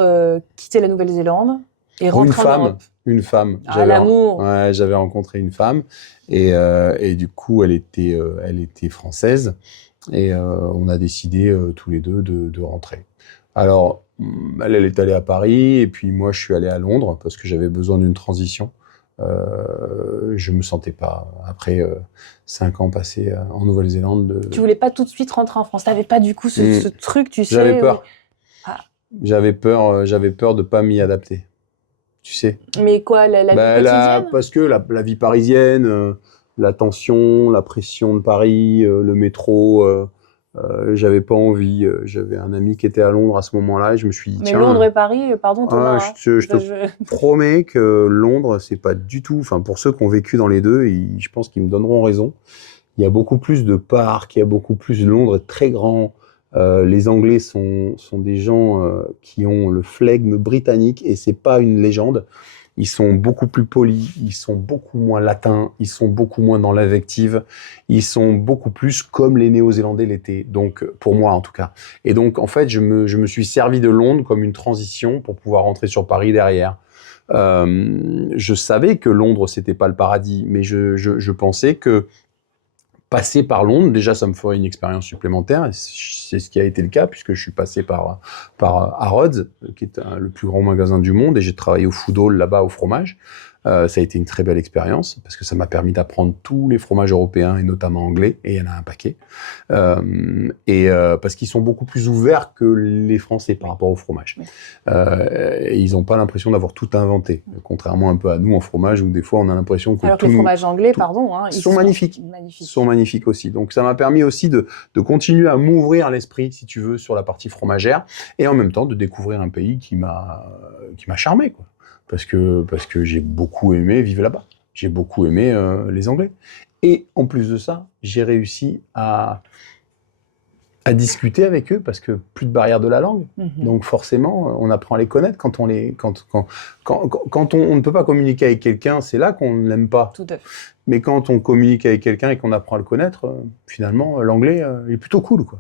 quitter la Nouvelle-Zélande et rentrer en Europe? Une femme. L'amour. Ouais, j'avais rencontré une femme et du coup, elle était française et on a décidé tous les deux de rentrer. Alors, elle est allée à Paris et puis moi, je suis allé à Londres parce que j'avais besoin d'une transition. Je me sentais pas, après 5 ans passés en Nouvelle-Zélande. Tu voulais pas tout de suite rentrer en France? T'avais pas du coup ce truc, tu sais? J'avais peur. J'avais peur de pas m'y adapter. Tu sais. Mais quoi, la vie quotidienne? Parce que la vie parisienne, la tension, la pression de Paris, le métro, j'avais pas envie. J'avais un ami qui était à Londres à ce moment-là et je me suis dit, mais tiens, Londres et Paris, pardon Thomas. Je te promets que Londres, c'est pas du tout... Enfin, pour ceux qui ont vécu dans les deux, je pense qu'ils me donneront raison. Il y a beaucoup plus de parcs, il y a beaucoup plus... Londres est très grand. Les Anglais sont des gens qui ont le flegme britannique et c'est pas une légende. Ils sont beaucoup plus polis, ils sont beaucoup moins latins, ils sont beaucoup moins dans l'invective, ils sont beaucoup plus comme les Néo-Zélandais l'étaient. Donc, pour moi en tout cas. Et donc, en fait, je me suis servi de Londres comme une transition pour pouvoir rentrer sur Paris derrière. Je savais que Londres c'était pas le paradis, mais je pensais que passer par Londres, déjà, ça me ferait une expérience supplémentaire. C'est ce qui a été le cas, puisque je suis passé par Harrods, qui est le plus grand magasin du monde, et j'ai travaillé au food hall là-bas, au fromage. Ça a été une très belle expérience, parce que ça m'a permis d'apprendre tous les fromages européens, et notamment anglais, et il y en a un paquet. Parce qu'ils sont beaucoup plus ouverts que les Français par rapport au fromage. Et ils n'ont pas l'impression d'avoir tout inventé, contrairement un peu à nous en fromage, où des fois on a l'impression que... Alors que les fromages anglais, ils sont magnifiques. Ils sont magnifiques aussi. Donc ça m'a permis aussi de continuer à m'ouvrir l'esprit, si tu veux, sur la partie fromagère, et en même temps de découvrir un pays qui m'a charmé, quoi. Parce que j'ai beaucoup aimé vivre là-bas. J'ai beaucoup aimé les Anglais. Et en plus de ça, j'ai réussi à discuter avec eux parce que plus de barrière de la langue. Donc forcément, on apprend à les connaître quand on ne peut pas communiquer avec quelqu'un, c'est là qu'on ne l'aime pas. Tout à fait. Mais quand on communique avec quelqu'un et qu'on apprend à le connaître, finalement, l'anglais est plutôt cool, quoi.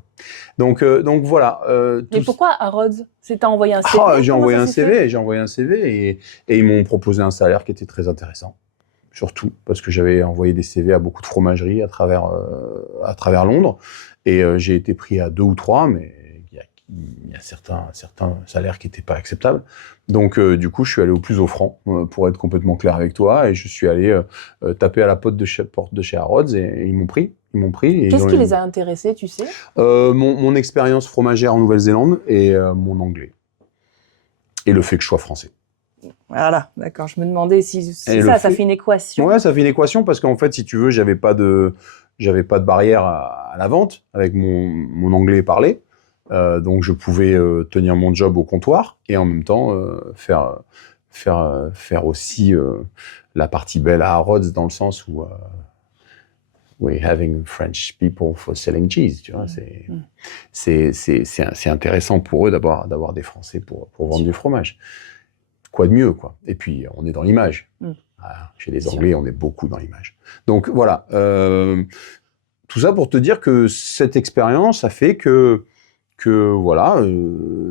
Donc voilà. Mais pourquoi Harrods? T'as envoyé un CV? J'ai envoyé un CV et ils m'ont proposé un salaire qui était très intéressant. Surtout parce que j'avais envoyé des CV à beaucoup de fromageries à travers Londres. Et j'ai été pris à 2 ou 3, mais il y a certains salaires qui n'étaient pas acceptables. Donc, du coup, je suis allé au plus offrant, pour être complètement clair avec toi, et je suis allé taper à la porte de chez Harrods, et ils m'ont pris. Qu'est-ce qui les a intéressés, tu sais? Mon expérience fromagère en Nouvelle-Zélande et mon anglais. Et le fait que je sois français. Voilà, d'accord. Je me demandais si ça fait une équation. Ouais, ça fait une équation parce qu'en fait, si tu veux, j'avais pas de barrière à la vente avec mon anglais parlé. Donc, je pouvais tenir mon job au comptoir et en même temps faire aussi la partie belle à Harrods dans le sens où we're having French people for selling cheese. Tu vois, c'est intéressant pour eux d'avoir des Français pour vendre du fromage. Quoi de mieux, quoi. Et puis, on est dans l'image. Chez les Anglais, on est beaucoup dans l'image. Donc, voilà. Tout ça pour te dire que cette expérience a fait que que voilà,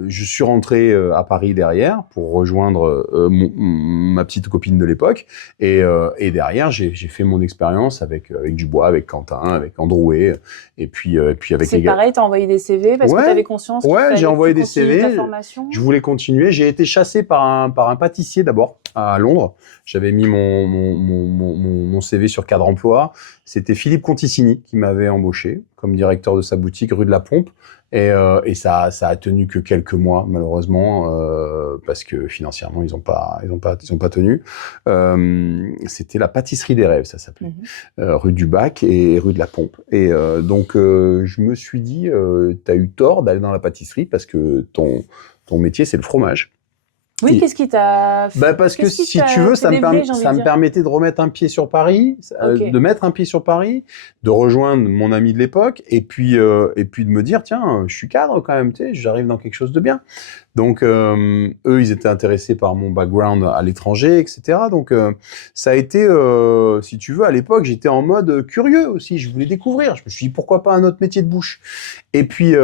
je suis rentré à Paris derrière pour rejoindre ma petite copine de l'époque, et derrière j'ai fait mon expérience avec Dubois, avec Quentin, avec Androuet, et puis avec C'est les gars. pareil, t'as envoyé des CV parce que Ouais, t'avais conscience qu'il fallait j'ai que envoyé tu des continues CV. ta formation. Je voulais continuer. J'ai été chassé par un pâtissier d'abord à Londres. J'avais mis mon CV sur Cadre Emploi. C'était Philippe Conticini qui m'avait embauché comme directeur de sa boutique rue de la Pompe. Et ça a tenu que quelques mois, malheureusement, parce que financièrement, ils ont pas tenu. C'était la pâtisserie des rêves, ça s'appelait. Rue du Bac et rue de la Pompe. Et donc, je me suis dit, t'as eu tort d'aller dans la pâtisserie parce que ton métier, c'est le fromage. Oui, qu'est-ce qui t'a fait? Parce que si tu veux, ça me permettait de remettre un pied sur Paris, de mettre un pied sur Paris, de rejoindre mon ami de l'époque, et puis de me dire, tiens, je suis cadre quand même, tu sais, j'arrive dans quelque chose de bien. Donc, eux, ils étaient intéressés par mon background à l'étranger, etc. Donc, ça a été, si tu veux, à l'époque, j'étais en mode curieux aussi. Je voulais découvrir. Je me suis dit, pourquoi pas un autre métier de bouche? Et puis,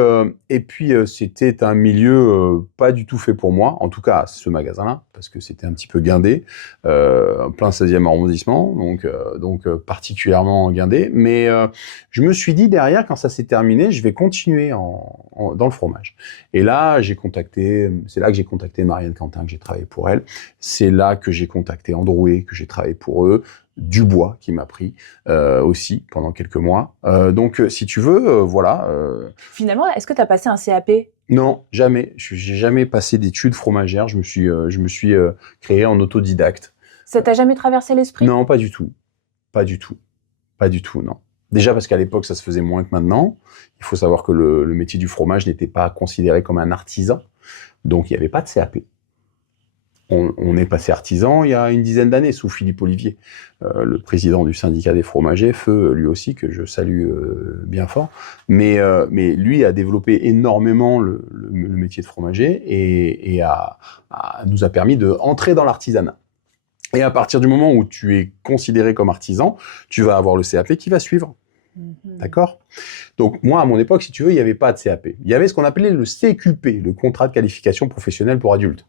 c'était un milieu pas du tout fait pour moi. En tout cas, ce magasin-là, parce que c'était un petit peu guindé, en plein 16e arrondissement, donc particulièrement guindé. Mais je me suis dit derrière, quand ça s'est terminé, je vais continuer dans le fromage. Et là, c'est là que j'ai contacté Marianne Quentin, que j'ai travaillé pour elle. C'est là que j'ai contacté Androuet, que j'ai travaillé pour eux. Dubois, qui m'a pris aussi pendant quelques mois. Donc, si tu veux, voilà. Finalement, est-ce que tu as passé un CAP? Non, jamais. J'ai jamais passé d'études fromagères. Je me suis créé en autodidacte. Ça t'a jamais traversé l'esprit? Non, pas du tout. Pas du tout. Pas du tout, non. Déjà parce qu'à l'époque, ça se faisait moins que maintenant. Il faut savoir que le métier du fromage n'était pas considéré comme un artisan. Donc, il n'y avait pas de CAP. On est passé artisan il y a une dizaine d'années sous Philippe Olivier, le président du syndicat des fromagers, feu lui aussi, que je salue bien fort. Mais lui a développé énormément le métier de fromager et nous a permis d'entrer dans l'artisanat. Et à partir du moment où tu es considéré comme artisan, tu vas avoir le CAP qui va suivre. D'accord? Donc, moi, à mon époque, si tu veux, il n'y avait pas de CAP. Il y avait ce qu'on appelait le CQP, le contrat de qualification professionnelle pour adultes.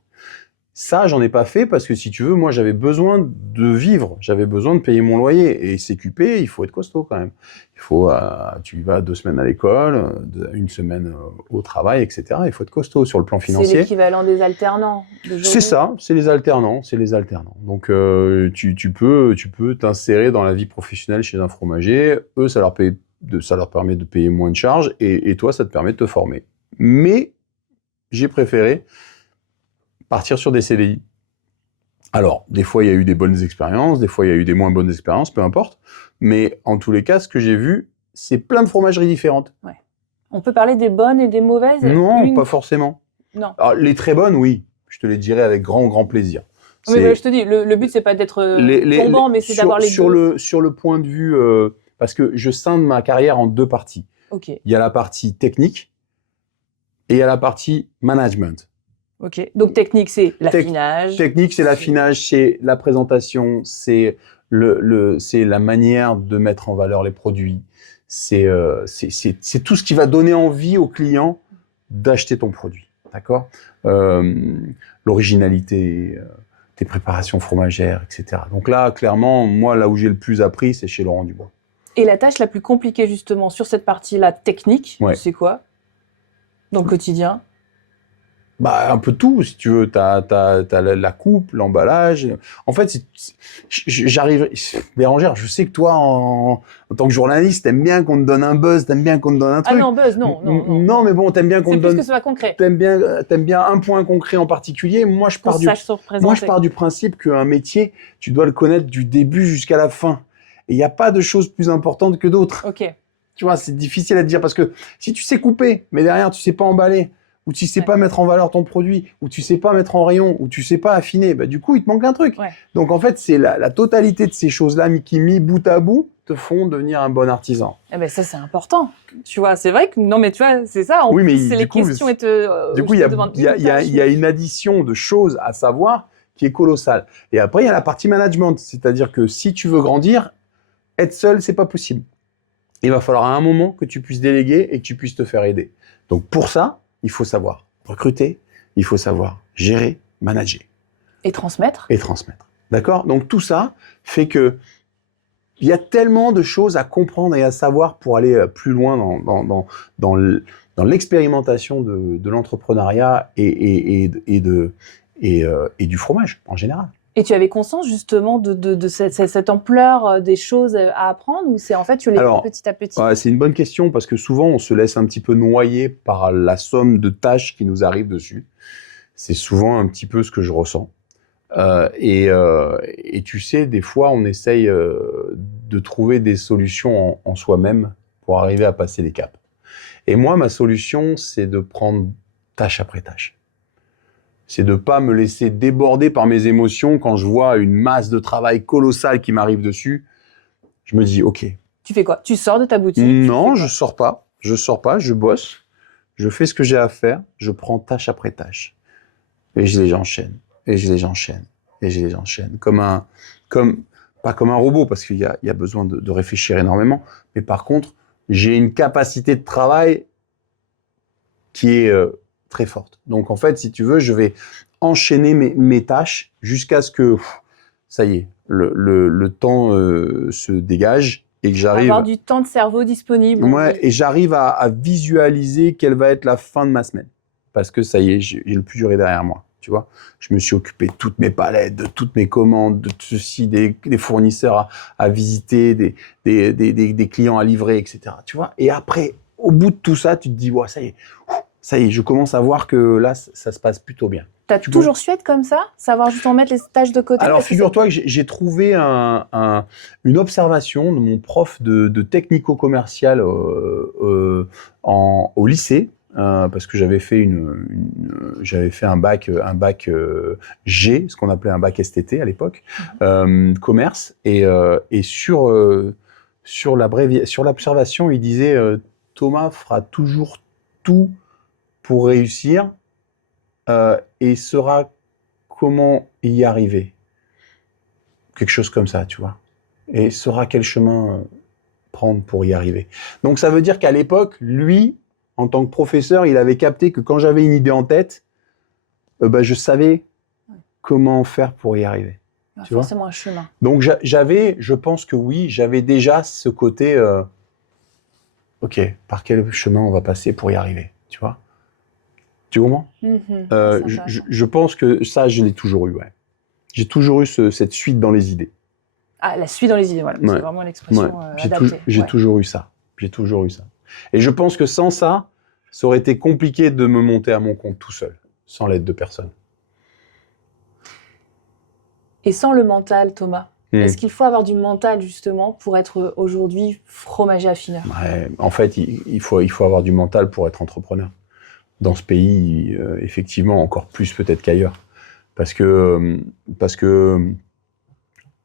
Ça, j'en ai pas fait parce que, si tu veux, moi, j'avais besoin de vivre. J'avais besoin de payer mon loyer. Et CQP, il faut être costaud quand même. Tu vas 2 semaines à l'école, 1 semaine au travail, etc. Il faut être costaud sur le plan financier. C'est l'équivalent des alternants. C'est ça, c'est les alternants. Donc, tu peux t'insérer dans la vie professionnelle chez un fromager. Eux, ça leur permet de payer moins de charges et toi, ça te permet de te former. Mais j'ai préféré partir sur des CDI. Alors, des fois, il y a eu des bonnes expériences, des fois, il y a eu des moins bonnes expériences, peu importe. Mais en tous les cas, ce que j'ai vu, c'est plein de fromageries différentes. Ouais. On peut parler des bonnes et des mauvaises? Non, pas forcément. Non. Alors, les très bonnes, oui. Je te les dirai avec grand, grand plaisir. Mais je te dis, le but, c'est pas d'être tombant, mais c'est d'avoir les deux. Sur le point de vue... parce que je scinde ma carrière en 2 parties. Ok. Il y a la partie technique et il y a la partie management. Ok. Donc, technique, c'est l'affinage. Technique, c'est l'affinage, c'est la présentation, c'est la manière de mettre en valeur les produits. C'est tout ce qui va donner envie au client d'acheter ton produit. D'accord? L'originalité, tes préparations fromagères, etc. Donc là, clairement, moi, là où j'ai le plus appris, c'est chez Laurent Dubois. Et la tâche la plus compliquée, justement, sur cette partie-là technique, ouais. C'est quoi? Dans le quotidien? Un peu tout, si tu veux. T'as la coupe, l'emballage. En fait, j'arrive... Bérangère, je sais que toi, en tant que journaliste, t'aimes bien qu'on te donne un buzz, t'aimes bien qu'on te donne un truc. Ah non, buzz, non. Non, mais bon, t'aimes bien qu'on te donne... C'est plus que ce soit concret. T'aimes bien un point concret en particulier. Moi, je pars du principe qu'un métier, tu dois le connaître du début jusqu'à la fin. Et il n'y a pas de choses plus importantes que d'autres. Ok. Tu vois, c'est difficile à te dire parce que si tu sais couper, mais derrière, tu sais pas emballer, ou tu sais pas mettre en valeur ton produit, ou tu sais pas mettre en rayon, ou tu sais pas affiner, du coup, il te manque un truc. Ouais. Donc, en fait, c'est la totalité de ces choses-là qui, mis bout à bout, te font devenir un bon artisan. Eh ben, ça, c'est important. Tu vois, c'est vrai que, non, mais tu vois, c'est ça. Oui, mais c'est les questions et du coup, il y a une addition de choses à savoir qui est colossale. Et après, il y a la partie management. C'est-à-dire que si tu veux grandir, être seul, c'est pas possible. Il va falloir à un moment que tu puisses déléguer et que tu puisses te faire aider. Donc, pour ça, il faut savoir recruter, il faut savoir gérer, manager. Et transmettre. Et transmettre. D'accord? Donc tout ça fait que il y a tellement de choses à comprendre et à savoir pour aller plus loin dans l'expérimentation de l'entrepreneuriat et du fromage en général. Et tu avais conscience justement de cette ampleur des choses à apprendre, ou c'est en fait tu les fais petit à petit? C'est une bonne question parce que souvent on se laisse un petit peu noyer par la somme de tâches qui nous arrivent dessus. C'est souvent un petit peu ce que je ressens. Et tu sais, des fois on essaye de trouver des solutions en soi-même pour arriver à passer les caps. Et moi, ma solution, c'est de prendre tâche après tâche. C'est de pas me laisser déborder par mes émotions quand je vois une masse de travail colossale qui m'arrive dessus. Je me dis, OK. Tu fais quoi? Tu sors de ta boutique? Non, je sors pas. Je sors pas, je bosse. Je fais ce que j'ai à faire. Je prends tâche après tâche. Et je les enchaîne. Et je les enchaîne. Et je les enchaîne. Pas comme un robot, parce qu'il y a besoin de réfléchir énormément. Mais par contre, j'ai une capacité de travail qui est très forte. Donc en fait, si tu veux, je vais enchaîner mes tâches jusqu'à ce que, ça y est, le temps se dégage et que j'arrive... Avoir du temps de cerveau disponible. Ouais, et j'arrive à visualiser quelle va être la fin de ma semaine. Parce que ça y est, j'ai le plus dur est derrière moi. Tu vois, je me suis occupé de toutes mes palettes, de toutes mes commandes, de ceci, des fournisseurs à visiter, des clients à livrer, etc. Tu vois, et après, au bout de tout ça, tu te dis, ouais, ça y est, je commence à voir que là, ça se passe plutôt bien. T'as toujours su être comme ça? Savoir justement mettre les tâches de côté? Alors, figure-toi que j'ai trouvé une observation de mon prof de technico-commercial au lycée. Parce que j'avais fait un bac G, ce qu'on appelait un bac STT à l'époque, commerce, et sur l'observation, il disait Thomas fera toujours tout pour réussir et saura comment y arriver, quelque chose comme ça, tu vois, et saura quel chemin prendre pour y arriver. Donc ça veut dire qu'à l'époque, lui, en tant que professeur, il avait capté que quand j'avais une idée en tête, je savais comment faire pour y arriver. Tu vois ? Forcément un chemin. Donc je pense que oui, j'avais déjà ce côté, ok, par quel chemin on va passer pour y arriver, tu vois ? Tu comprends ? Je pense que ça, je l'ai toujours eu, ouais. J'ai toujours eu cette suite dans les idées. Ah, la suite dans les idées, voilà. Ouais. C'est vraiment l'expression adaptée. J'ai toujours eu ça. J'ai toujours eu ça. Et je pense que sans ça, ça aurait été compliqué de me monter à mon compte tout seul, sans l'aide de personne. Et sans le mental, Thomas, est-ce qu'il faut avoir du mental, justement, pour être aujourd'hui fromager affineur ? Ouais, en fait, il faut avoir du mental pour être entrepreneur. Dans ce pays, effectivement, encore plus peut-être qu'ailleurs. Parce que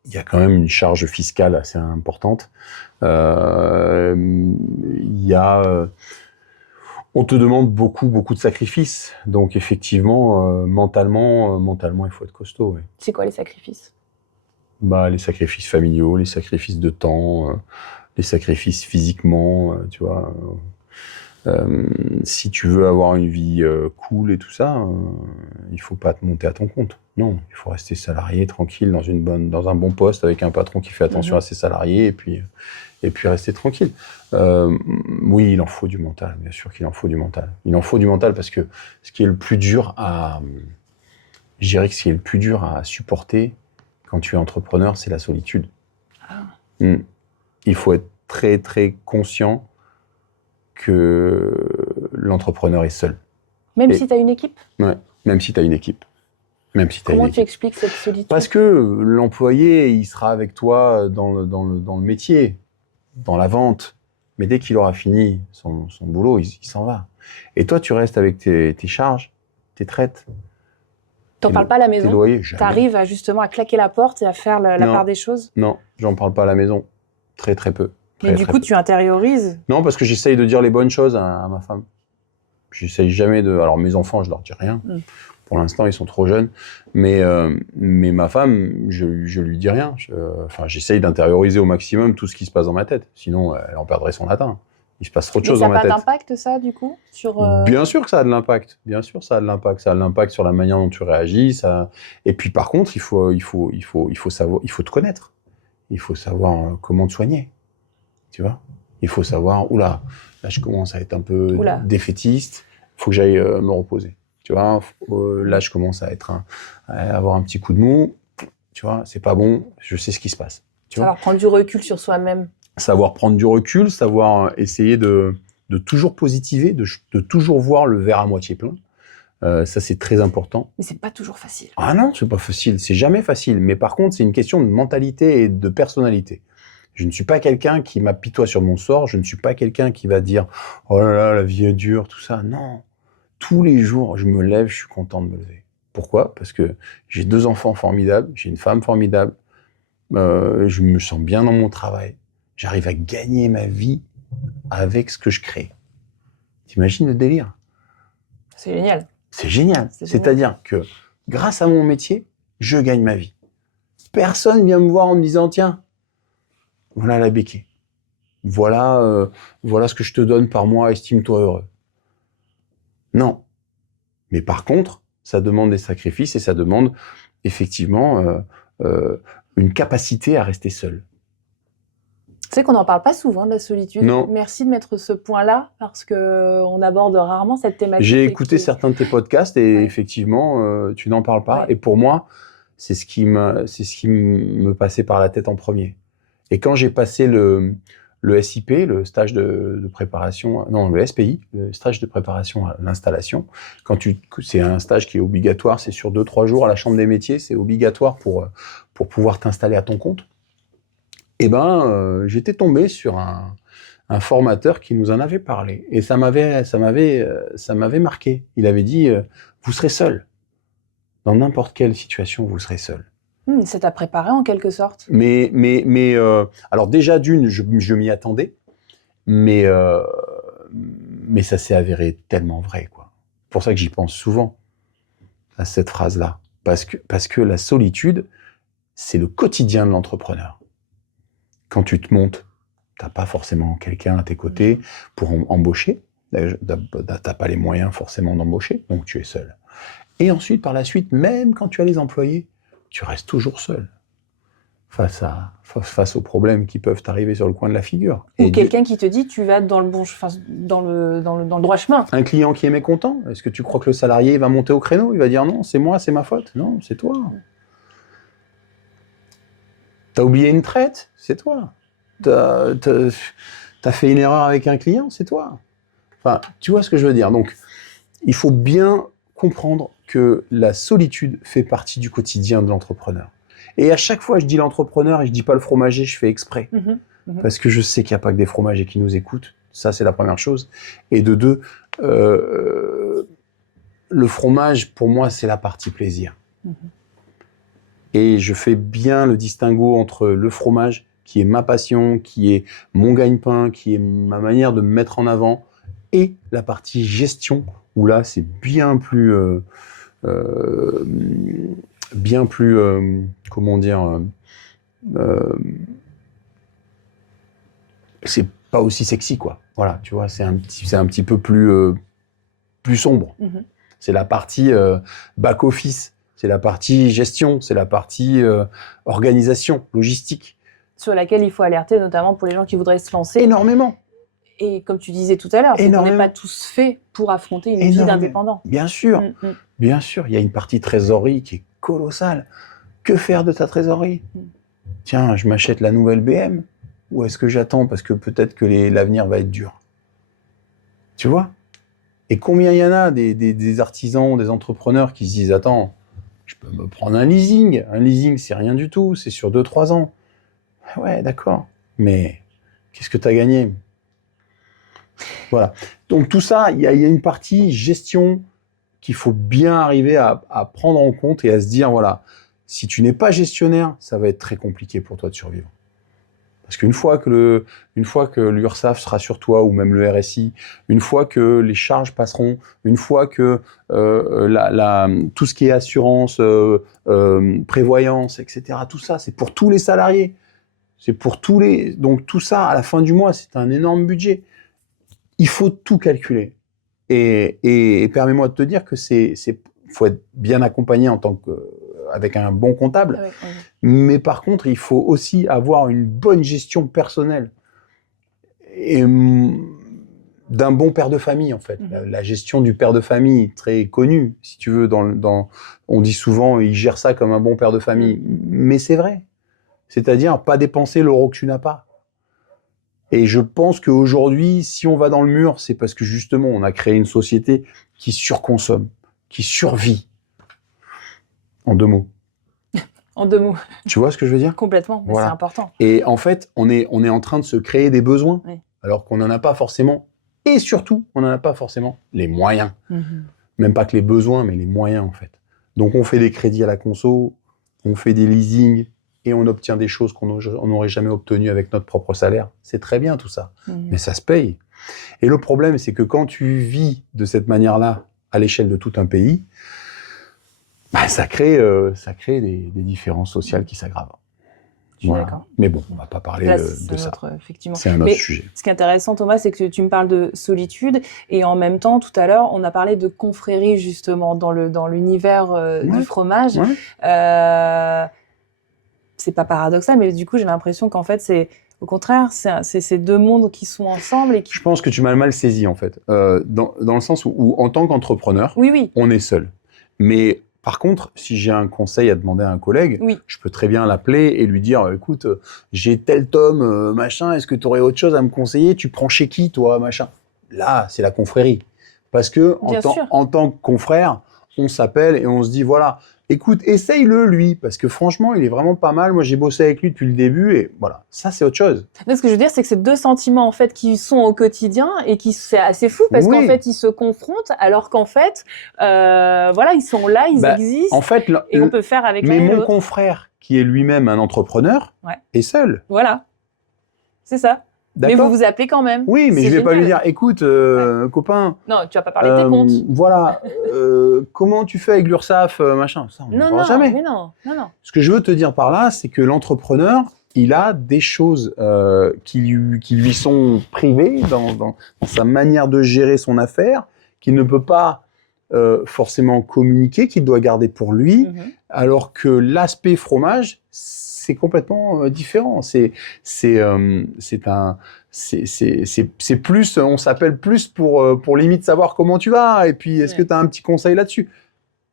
il y a quand même une charge fiscale assez importante. On te demande beaucoup de sacrifices. Donc effectivement, mentalement, il faut être costaud. Ouais. C'est quoi les sacrifices ? Les sacrifices familiaux, les sacrifices de temps, les sacrifices physiquement, tu vois. Si tu veux avoir une vie cool et tout ça, il faut pas te monter à ton compte. Non, il faut rester salarié, tranquille, dans un bon poste avec un patron qui fait attention à ses salariés et puis rester tranquille. Oui, il en faut du mental, bien sûr qu'il en faut du mental. Il en faut du mental parce que ce qui est le plus dur à supporter quand tu es entrepreneur, c'est la solitude. Il faut être très très conscient que l'entrepreneur est seul. Même si tu as une équipe ? Ouais, même si tu as une équipe. Comment tu expliques cette solitude ? Parce que l'employé, il sera avec toi dans le métier, dans la vente. Mais dès qu'il aura fini son boulot, il s'en va. Et toi, tu restes avec tes charges, tes traites. T'en parles pas à la maison ? Tu arrives justement à claquer la porte et à faire la part des choses ? Non, j'en parle pas à la maison. Très, très peu. Mais du coup, tu intériorises ? Non, parce que j'essaye de dire les bonnes choses à ma femme. J'essaye jamais de... Alors, mes enfants, je leur dis rien. Pour l'instant, ils sont trop jeunes. Mais ma femme, je lui dis rien. J'essaye d'intérioriser au maximum tout ce qui se passe dans ma tête. Sinon, elle en perdrait son latin. Il se passe trop de Mais choses ça dans n'a ma pas tête. d'impact, ça, du coup, sur... Bien sûr que ça a de l'impact. Bien sûr, ça a de l'impact. Ça a de l'impact sur la manière dont tu réagis. Ça... Et puis, par contre, il faut te connaître. Il faut savoir comment te soigner. Tu vois? Il faut savoir, oula, là, je commence à être un peu Oula. défaitiste. Il faut que j'aille me reposer. Tu vois? Là, je commence à avoir un petit coup de mou. Tu vois? C'est pas bon. Je sais ce qui se passe. Tu vois? Savoir prendre du recul sur soi-même. Savoir prendre du recul, savoir essayer de toujours positiver, de toujours voir le verre à moitié plein. Ça, c'est très important. Mais c'est pas toujours facile. Ah non, c'est pas facile. C'est jamais facile. Mais par contre, c'est une question de mentalité et de personnalité. Je ne suis pas quelqu'un qui m'apitoie sur mon sort. Je ne suis pas quelqu'un qui va dire « Oh là là, la vie est dure », tout ça. Non. Tous les jours, je me lève, je suis content de me lever. Pourquoi? Parce que j'ai 2 enfants formidables, j'ai une femme formidable, je me sens bien dans mon travail. J'arrive à gagner ma vie avec ce que je crée. T'imagines le délire? C'est génial. C'est génial. C'est génial. C'est-à-dire que grâce à mon métier, je gagne ma vie. Personne vient me voir en me disant « Tiens, voilà la béquille. Voilà ce que je te donne par mois, estime-toi heureux. » Non. Mais par contre, ça demande des sacrifices et ça demande effectivement une capacité à rester seul. Tu sais qu'on n'en parle pas souvent de la solitude. Non. Merci de mettre ce point-là parce qu'on aborde rarement cette thématique. J'ai écouté certains de tes podcasts et effectivement, tu n'en parles pas. Ouais. Et pour moi, c'est ce qui me passait par la tête en premier. Et quand j'ai passé le SIP, le stage de préparation, non, le SPI, le stage de préparation à l'installation, c'est un stage qui est obligatoire, c'est sur 2-3 jours à la Chambre des métiers, c'est obligatoire pour pouvoir t'installer à ton compte. Eh ben, j'étais tombé sur un formateur qui nous en avait parlé. Et ça m'avait marqué. Il avait dit, vous serez seul. Dans n'importe quelle situation, vous serez seul. Ça t'a préparé en quelque sorte. Mais alors déjà d'une, je m'y attendais, mais ça s'est avéré tellement vrai, quoi. C'est pour ça que j'y pense souvent à cette phrase-là, parce que la solitude, c'est le quotidien de l'entrepreneur. Quand tu te montes, t'as pas forcément quelqu'un à tes côtés pour embaucher. T'as pas les moyens forcément d'embaucher, donc tu es seul. Et ensuite, par la suite, même quand tu as les employés, tu restes toujours seul face aux problèmes qui peuvent t'arriver sur le coin de la figure. Ou quelqu'un qui te dit tu vas dans le droit chemin. Un client qui est mécontent, est-ce que tu crois que le salarié va monter au créneau? Il va dire non, c'est moi, c'est ma faute. Non, c'est toi. T'as oublié une traite, c'est toi. T'as fait une erreur avec un client, c'est toi. Enfin, tu vois ce que je veux dire. Donc, il faut bien comprendre que la solitude fait partie du quotidien de l'entrepreneur. Et à chaque fois, je dis l'entrepreneur et je dis pas le fromager, je fais exprès. Parce que je sais qu'il n'y a pas que des fromagers qui nous écoutent. Ça, c'est la première chose. Et de deux, le fromage, pour moi, c'est la partie plaisir. Et je fais bien le distinguo entre le fromage, qui est ma passion, qui est mon gagne-pain, qui est ma manière de me mettre en avant, et la partie gestion, où là, c'est bien plus... comment dire... c'est pas aussi sexy, quoi. Voilà, tu vois, c'est un petit peu plus sombre. C'est la partie back-office, c'est la partie gestion, c'est la partie organisation, logistique. Sur laquelle il faut alerter, notamment pour les gens qui voudraient se lancer. Énormément. Et comme tu disais tout à l'heure, on n'est pas tous faits pour affronter une vie d'indépendant. Bien sûr, bien sûr. Il y a une partie trésorerie qui est colossale. Que faire de ta trésorerie? Tiens, je m'achète la nouvelle BM. Ou est-ce que j'attends parce que peut-être que l'avenir va être dur? Tu vois? Et combien il y en a des artisans, des entrepreneurs qui se disent « Attends, je peux me prendre un leasing. Un leasing, c'est rien du tout. C'est sur 2-3 ans. » Ouais, d'accord. Mais qu'est-ce que tu as gagné? Voilà. Donc tout ça, il y a une partie gestion qu'il faut bien arriver à prendre en compte et à se dire, voilà, si tu n'es pas gestionnaire, ça va être très compliqué pour toi de survivre. Parce qu'une fois que l'URSSAF sera sur toi, ou même le RSI, une fois que les charges passeront, une fois que tout ce qui est assurance, prévoyance, etc., tout ça, c'est pour tous les salariés. C'est pour tous les... Donc tout ça, à la fin du mois, c'est un énorme budget. il faut tout calculer. Et permets-moi de te dire que faut être bien accompagné avec un bon comptable. Ouais, ouais. Mais par contre, il faut aussi avoir une bonne gestion personnelle et d'un bon père de famille, en fait. La gestion du père de famille, très connue, si tu veux. On dit souvent, il gère ça comme un bon père de famille. Mais c'est vrai. C'est-à-dire, pas dépenser l'euro que tu n'as pas. Et je pense qu'aujourd'hui, si on va dans le mur, c'est parce que justement, on a créé une société qui surconsomme, qui survit. En 2 mots. En 2 mots. Tu vois ce que je veux dire? Complètement, mais voilà. c'est important. Et en fait, on est en train de se créer des besoins, oui. alors qu'on n'en a pas forcément. Et surtout, on n'en a pas forcément les moyens. Même pas que les besoins, mais les moyens, en fait. Donc, on fait des crédits à la conso, on fait des leasings, et on obtient des choses qu'on n'aurait jamais obtenues avec notre propre salaire. C'est très bien, tout ça. Mais ça se paye. Et le problème, c'est que quand tu vis de cette manière-là, à l'échelle de tout un pays, bah, ça crée des différences sociales qui s'aggravent. Je suis d'accord. Mais bon, on va pas parler là, de ça. Effectivement. C'est un autre sujet. Ce qui est intéressant, Thomas, c'est que tu me parles de solitude et en même temps, tout à l'heure, on a parlé de confrérie justement dans l'univers du fromage. Ouais. C'est pas paradoxal, mais du coup, j'ai l'impression qu'en fait, c'est au contraire, c'est ces 2 mondes qui sont ensemble et qui... Je pense que tu m'as mal saisi en fait, dans le sens où en tant qu'entrepreneur, oui. On est seul. Mais par contre, si j'ai un conseil à demander à un collègue, je peux très bien l'appeler et lui dire, écoute, j'ai tel tome, machin, est-ce que tu aurais autre chose à me conseiller? Tu prends chez qui, toi, machin? Là, c'est la confrérie. Parce que en tant que confrère, on s'appelle et on se dit, voilà, écoute, essaye-le, lui, parce que franchement, il est vraiment pas mal. Moi, j'ai bossé avec lui depuis le début et voilà, ça, c'est autre chose. Mais ce que je veux dire, c'est que c'est 2 sentiments, en fait, qui sont au quotidien et c'est assez fou parce qu'en fait, ils se confrontent alors qu'en fait, voilà, ils sont là, ils existent. En fait, et on peut faire avec l'un et l'autre. Mais mon confrère, qui est lui-même un entrepreneur, est seul. Voilà. C'est ça. Mais vous vous appelez quand même. Oui, mais je vais pas lui dire, écoute, copain. Non, tu vas pas parler de tes comptes. Voilà. Comment tu fais avec l'URSSAF, machin? Ça, on ne pourra jamais. Mais non. Ce que je veux te dire par là, c'est que l'entrepreneur, il a des choses qui lui sont privées dans sa manière de gérer son affaire, qu'il ne peut pas forcément communiquer, qu'il doit garder pour lui, alors que l'aspect fromage, c'est complètement différent. C'est plus, on s'appelle plus pour limite savoir comment tu vas, et puis est-ce que tu as un petit conseil là-dessus?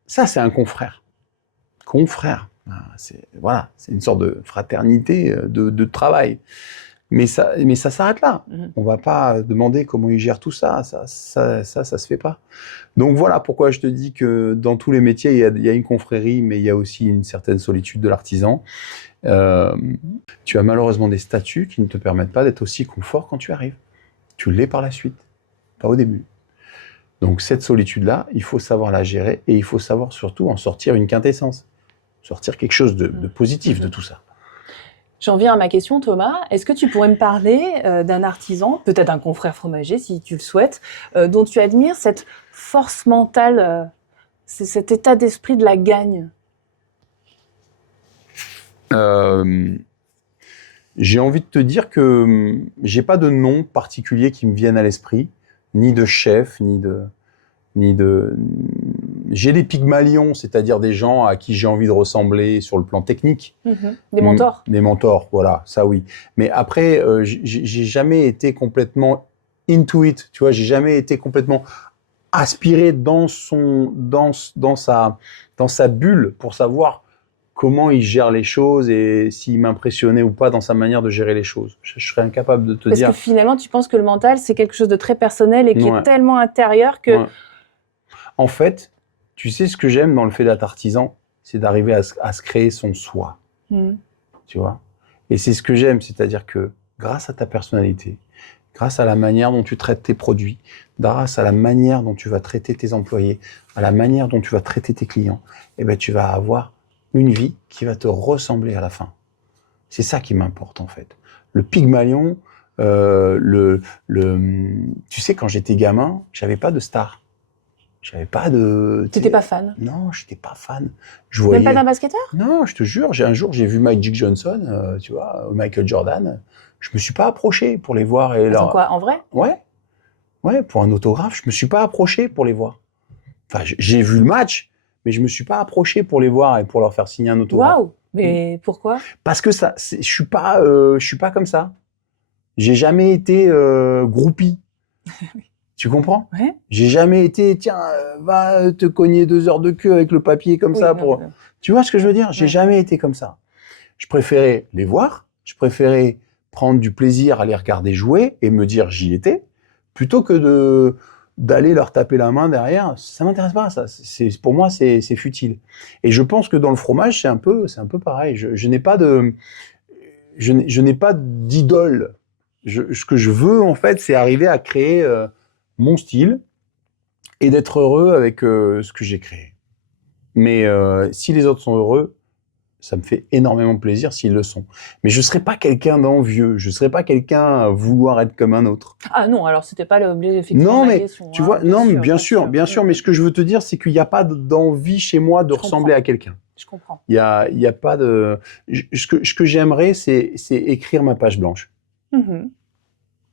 Ça, c'est un confrère. Confrère. C'est une sorte de fraternité de travail. Mais ça s'arrête là. On va pas demander comment il gère tout ça. Ça se fait pas. Donc voilà pourquoi je te dis que dans tous les métiers, il y a une confrérie, mais il y a aussi une certaine solitude de l'artisan. Tu as malheureusement des statuts qui ne te permettent pas d'être aussi confort quand tu arrives. Tu l'es par la suite, pas au début. Donc cette solitude-là, il faut savoir la gérer et il faut savoir surtout en sortir une quintessence, sortir quelque chose de positif de tout ça. J'en viens à ma question, Thomas. Est-ce que tu pourrais me parler d'un artisan, peut-être un confrère fromager si tu le souhaites, dont tu admires cette force mentale, cet état d'esprit de la gagne? J'ai envie de te dire que j'ai pas de nom particulier qui me vienne à l'esprit, ni de chef, ni de... J'ai des pygmalions, c'est-à-dire des gens à qui j'ai envie de ressembler sur le plan technique. Des mentors. Des mentors, voilà, ça oui. Mais après, j'ai jamais été complètement into it, tu vois, j'ai jamais été complètement aspiré dans sa bulle pour savoir comment il gère les choses et s'il m'impressionnait ou pas dans sa manière de gérer les choses. Je serais incapable de te dire... Parce que finalement, tu penses que le mental, c'est quelque chose de très personnel et qui est tellement intérieur que... Ouais. En fait, tu sais ce que j'aime dans le fait d'être artisan, c'est d'arriver à se créer son soi. Tu vois? Et c'est ce que j'aime, c'est-à-dire que grâce à ta personnalité, grâce à la manière dont tu traites tes produits, grâce à la manière dont tu vas traiter tes employés, à la manière dont tu vas traiter tes clients, eh ben, tu vas avoir une vie qui va te ressembler à la fin. C'est ça qui m'importe en fait. Le Pygmalion, tu sais, quand j'étais gamin, j'avais pas de star. J'avais pas de... T'étais pas fan? Non, j'étais pas fan. Je voyais... Même pas d'un basketteur? Non, je te jure, un jour, j'ai vu Magic Johnson, tu vois, Michael Jordan. Je me suis pas approché pour les voir et Attends, quoi, en vrai? Ouais. Ouais, pour un autographe, je me suis pas approché pour les voir. Enfin, j'ai vu le match, mais je me suis pas approché pour les voir et pour leur faire signer un autographe. Waouh! Mais pourquoi? Parce que je suis pas comme ça. J'ai jamais été groupie. Tu comprends? Ouais. J'ai jamais été, tiens, va te cogner 2 heures de queue avec le papier comme Oui, ça non, pour. mais- Tu vois ce que je veux dire? J'ai Ouais. jamais été comme ça. Je préférais les voir, je préférais prendre du plaisir à les regarder jouer et me dire j'y étais, plutôt que d'aller leur taper la main derrière. Ça m'intéresse pas, ça. Pour moi, c'est futile. Et je pense que dans le fromage, c'est un peu pareil. Je n'ai pas je n'ai pas d'idole. Ce que je veux, en fait, c'est arriver à créer mon style et d'être heureux avec ce que j'ai créé. Mais si les autres sont heureux, ça me fait énormément plaisir s'ils le sont. Mais je ne serai pas quelqu'un d'envieux, je ne serai pas quelqu'un à vouloir être comme un autre. Ah non, alors c'était pas l'objet effectivement Non, de la mais question. tu hein, vois, non, mais bien sûr, Mm. mais ce que je veux te dire, c'est qu'il n'y a pas d'envie chez moi de Je ressembler comprends. à quelqu'un. Je comprends. Il y a pas de. Ce que j'aimerais, c'est écrire ma page blanche. Mhm.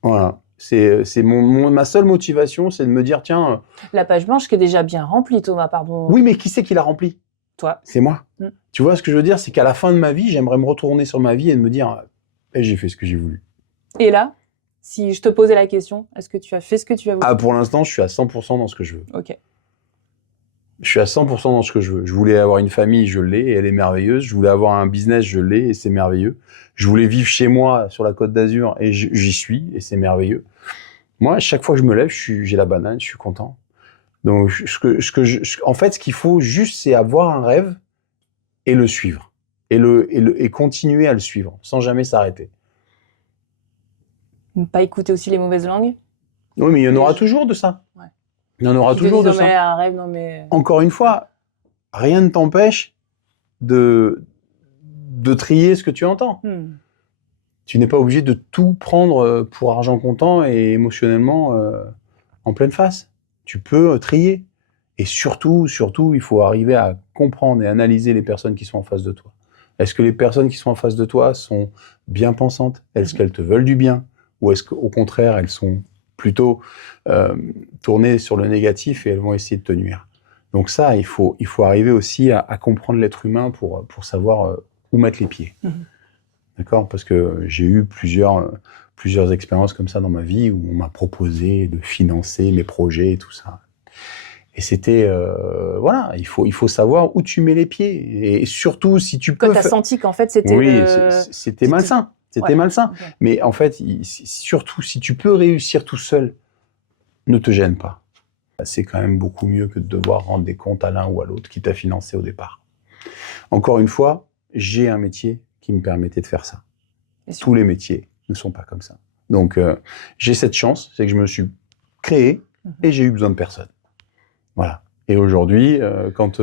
Voilà. Ma seule motivation, c'est de me dire, tiens, La page blanche qui est déjà bien remplie, Thomas, pardon. oui, mais qui c'est qui l'a remplie? Toi. C'est moi. Mm. Tu vois ce que je veux dire? C'est qu'à la fin de ma vie, j'aimerais me retourner sur ma vie et de me dire, eh, j'ai fait ce que j'ai voulu. Et là, si je te posais la question, est-ce que tu as fait ce que tu as voulu? Ah, pour l'instant, je suis à 100% dans ce que je veux. Ok. Je suis à 100% dans ce que je veux. Je voulais avoir une famille, je l'ai, et elle est merveilleuse. Je voulais avoir un business, je l'ai, et c'est merveilleux. Je voulais vivre chez moi, sur la Côte d'Azur, et j'y suis, et c'est merveilleux. Moi, chaque fois que je me lève, j'ai la banane, je suis content. Donc, en fait, ce qu'il faut juste, c'est avoir un rêve et le suivre. Et continuer à le suivre, sans jamais s'arrêter. Ne pas écouter aussi les mauvaises langues? Oui, mais il y en aura je- toujours de ça. Ouais. Il y en aura Qui te toujours disent, de non, mais ça. un rêve, non mais... Encore une fois, rien ne t'empêche de trier ce que tu entends. Hmm. Tu n'es pas obligé de tout prendre pour argent comptant et émotionnellement en pleine face. Tu peux trier. Et surtout, il faut arriver à comprendre et analyser les personnes qui sont en face de toi. Est-ce que les personnes qui sont en face de toi sont bien pensantes? Est-ce qu'elles te veulent du bien? Ou est-ce qu'au contraire, elles sont plutôt tournées sur le négatif et elles vont essayer de te nuire? Donc ça, il faut arriver aussi à comprendre l'être humain pour savoir où mettre les pieds. D'accord? Parce que j'ai eu plusieurs expériences comme ça dans ma vie où on m'a proposé de financer mes projets et tout ça. Et c'était, voilà, il faut savoir où tu mets les pieds. Et surtout, si tu peux... Quand t'as senti qu'en fait, c'était Oui, le... c'était malsain. C'était Ouais. malsain. Ok. Mais en fait, surtout, si tu peux réussir tout seul, ne te gêne pas. C'est quand même beaucoup mieux que de devoir rendre des comptes à l'un ou à l'autre qui t'a financé au départ. Encore une fois, j'ai un métier qui me permettait de faire ça. Bien sûr. Tous les métiers ne sont pas comme ça. Donc, j'ai cette chance, c'est que je me suis créé et j'ai eu besoin de personne. Voilà. Et aujourd'hui, quand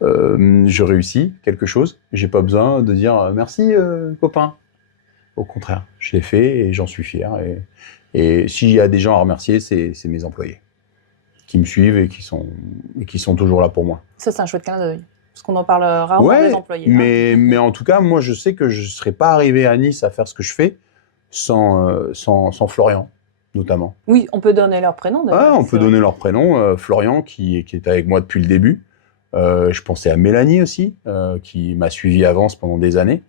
je réussis quelque chose, j'ai pas besoin de dire merci copain. Au contraire, je l'ai fait et j'en suis fier. Et s'il y a des gens à remercier, c'est mes employés qui me suivent et qui sont toujours là pour moi. Ça, c'est un chouette clin d'œil. Parce qu'on en parle rarement des employés. Mais en tout cas, moi, je sais que je ne serais pas arrivé à Nice à faire ce que je fais sans Florian, notamment. Oui, on peut donner leur prénom d'ailleurs. Ah, on peut donner leur prénom. Florian, qui est avec moi depuis le début. Je pensais à Mélanie aussi, qui m'a suivi avant pendant des années,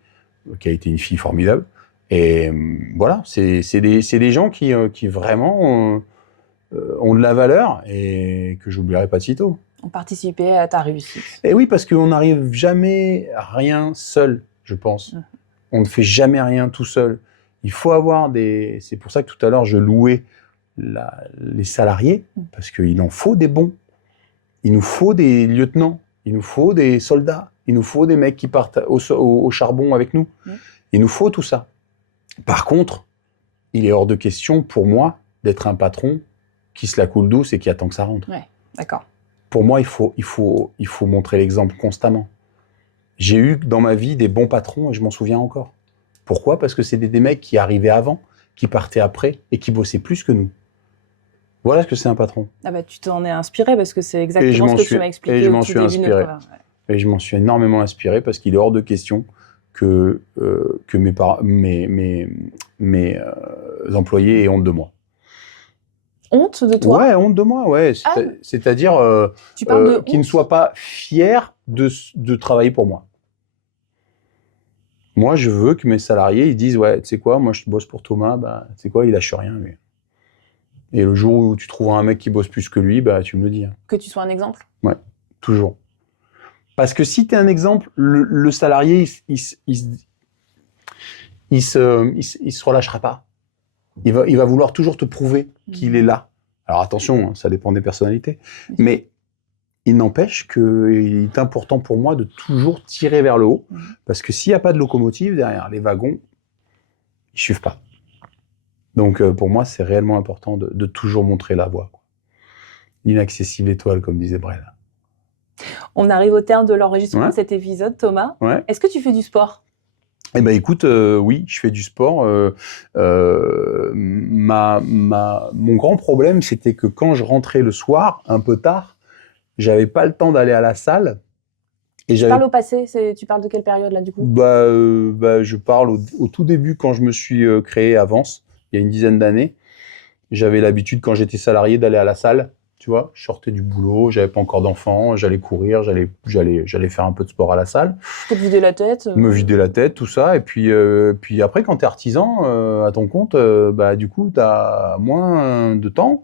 qui a été une fille formidable. Et voilà, c'est des gens qui vraiment ont de la valeur et que j'oublierai pas de sitôt. On participait à ta réussite. Et oui, parce qu'on n'arrive jamais à rien seul, je pense. On ne fait jamais rien tout seul. Il faut avoir des... C'est pour ça que tout à l'heure, je louais les salariés, parce qu'il en faut des bons. Il nous faut des lieutenants, il nous faut des soldats, il nous faut des mecs qui partent au charbon avec nous. Il nous faut tout ça. Par contre, il est hors de question pour moi d'être un patron qui se la coule douce et qui attend que ça rentre. Ouais, d'accord. Pour moi, il faut montrer l'exemple constamment. J'ai eu dans ma vie des bons patrons et je m'en souviens encore. Pourquoi? Parce que c'est des mecs qui arrivaient avant, qui partaient après et qui bossaient plus que nous. Voilà ce que c'est un patron. Ah bah, tu t'en es inspiré parce que c'est exactement ce que tu m'as expliqué. Et je m'en au tout suis début de notre inspiré. conversation. Et je m'en suis énormément inspiré parce qu'il est hors de question que mes employés aient honte de moi. honte de toi? Ouais, honte de moi, ouais. C'est-à-dire Tu parles de qu'ils ne honte? soient pas fiers de travailler pour moi. Moi, je veux que mes salariés, ils disent, ouais, tu sais quoi, moi, je bosse pour Thomas, bah, tu sais quoi, il lâche rien, lui. Et le jour où tu trouveras un mec qui bosse plus que lui, bah, tu me le dis. Hein. Que tu sois un exemple? Ouais, toujours. Parce que si tu es un exemple, le salarié, il se relâchera pas. Il va vouloir toujours te prouver qu'il est là. Alors attention, hein, ça dépend des personnalités. Mais il n'empêche qu'il est important pour moi de toujours tirer vers le haut. Parce que s'il n'y a pas de locomotive derrière, les wagons, ils ne suivent pas. Donc pour moi, c'est réellement important de toujours montrer la voie. L'inaccessible étoile, comme disait Brel. On arrive au terme de l'enregistrement de cet épisode, Thomas. Ouais. Est-ce que tu fais du sport? Eh ben écoute, oui, je fais du sport. Mon grand problème, c'était que quand je rentrais le soir, un peu tard, j'avais pas le temps d'aller à la salle. Et tu parles au passé, tu parles de quelle période là du coup? Je parle au tout début quand je me suis créé à Vence, il y a une dizaine d'années. J'avais l'habitude quand j'étais salarié d'aller à la salle. Tu vois, je sortais du boulot, j'avais pas encore d'enfants, j'allais courir, j'allais faire un peu de sport à la salle. Te vider la tête. Me vider la tête, tout ça. Et puis après, quand t'es artisan à ton compte, du coup, t'as moins de temps.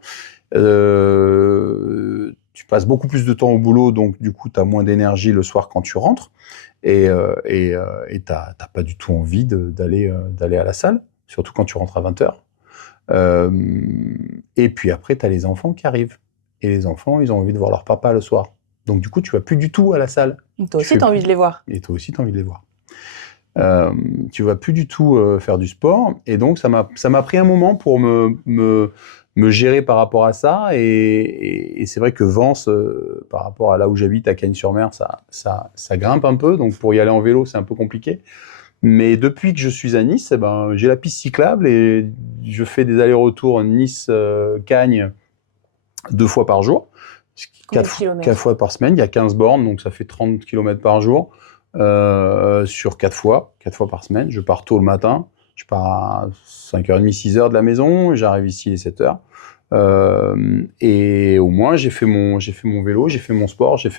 Tu passes beaucoup plus de temps au boulot, donc du coup, t'as moins d'énergie le soir quand tu rentres. Et t'as pas du tout envie d'aller à la salle, surtout quand tu rentres à 20h. Et puis après, t'as les enfants qui arrivent. Et les enfants, ils ont envie de voir leur papa le soir. Donc du coup, tu vas plus du tout à la salle. Toi aussi, t'as envie de les voir. Et toi aussi, t'as envie de les voir. Tu vas plus du tout faire du sport. Et donc, ça m'a pris un moment pour me gérer par rapport à ça. Et c'est vrai que Vence, par rapport à là où j'habite, à Cagnes-sur-Mer, ça grimpe un peu. Donc pour y aller en vélo, c'est un peu compliqué. Mais depuis que je suis à Nice, j'ai la piste cyclable et je fais des allers-retours Nice-Cagnes 2 fois par jour, 4 fois par semaine. Il y a 15 bornes, donc ça fait 30 km par jour sur 4 fois par semaine. Je pars tôt le matin, je pars à 5h30, 6h de la maison, j'arrive ici à 7h. Et au moins, j'ai fait mon vélo, j'ai fait mon sport, ça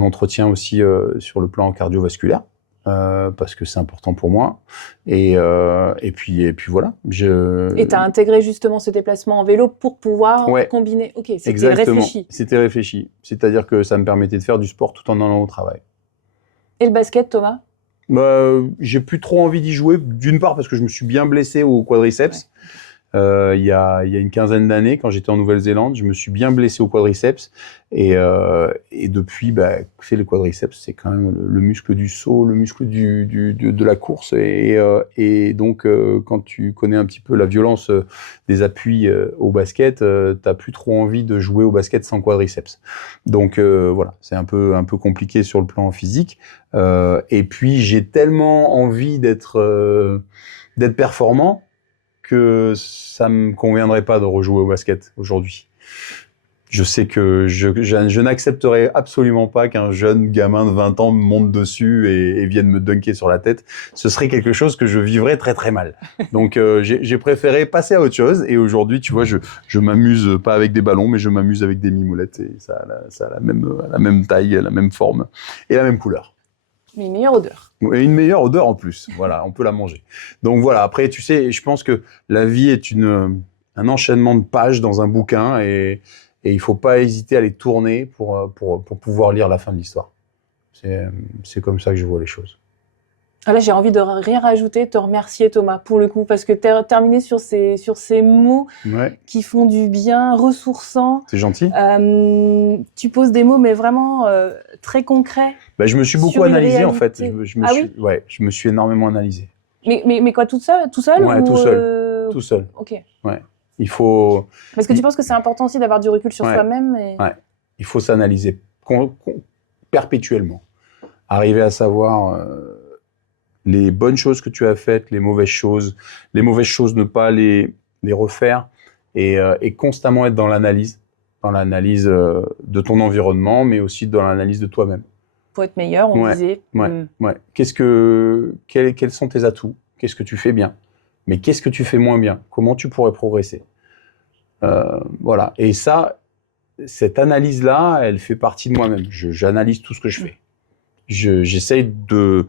m'entretient aussi sur le plan cardiovasculaire. Parce que c'est important pour moi. Et puis voilà. Et tu as intégré justement ce déplacement en vélo pour pouvoir combiner. Ok, c'était exactement. Réfléchi. C'était réfléchi. C'est-à-dire que ça me permettait de faire du sport tout en allant au travail. Et le basket, Thomas? J'ai plus trop envie d'y jouer. D'une part parce que je me suis bien blessé au quadriceps. Il y a une quinzaine d'années, quand j'étais en Nouvelle-Zélande, je me suis bien blessé au quadriceps. Et depuis, le quadriceps, c'est quand même le muscle du saut, le muscle de la course. Et donc, quand tu connais un petit peu la violence des appuis au basket, t'as plus trop envie de jouer au basket sans quadriceps. Donc voilà, c'est un peu compliqué sur le plan physique. Et puis, j'ai tellement envie d'être performant que ça me conviendrait pas de rejouer au basket aujourd'hui. Je sais que je n'accepterai absolument pas qu'un jeune gamin de 20 ans me monte dessus et vienne me dunker sur la tête. Ce serait quelque chose que je vivrais très très mal. Donc j'ai préféré passer à autre chose. Et aujourd'hui, tu vois, je m'amuse pas avec des ballons, mais je m'amuse avec des mimoulettes. Et ça a la même taille, la même forme et la même couleur. Mais une meilleure odeur. Et une meilleure odeur en plus. Voilà, on peut la manger. Donc voilà, après, tu sais, je pense que la vie est un enchaînement de pages dans un bouquin et il faut pas hésiter à les tourner pour pouvoir lire la fin de l'histoire. C'est comme ça que je vois les choses. Là, j'ai envie de rien rajouter, te remercier Thomas pour le coup, parce que tu as terminé sur ces mots qui font du bien, ressourçants. C'est gentil. Tu poses des mots, mais vraiment très concrets. Je me suis beaucoup analysé en fait. Je me suis énormément analysé. Mais quoi, tout seul Ouais, ou, tout seul. Ok. Ouais. Il faut. Parce que tu penses que c'est important aussi d'avoir du recul sur soi-même. Ouais. Il faut s'analyser perpétuellement. Arriver à savoir les bonnes choses que tu as faites, les mauvaises choses, ne pas les refaire et constamment être dans l'analyse de ton environnement, mais aussi dans l'analyse de toi-même. Pour être meilleur, on disait. Ouais. Quels sont tes atouts? Qu'est-ce que tu fais bien? Mais qu'est-ce que tu fais moins bien? Comment tu pourrais progresser? Voilà. Et ça, cette analyse-là, elle fait partie de moi-même. J'analyse tout ce que je fais. J'essaye de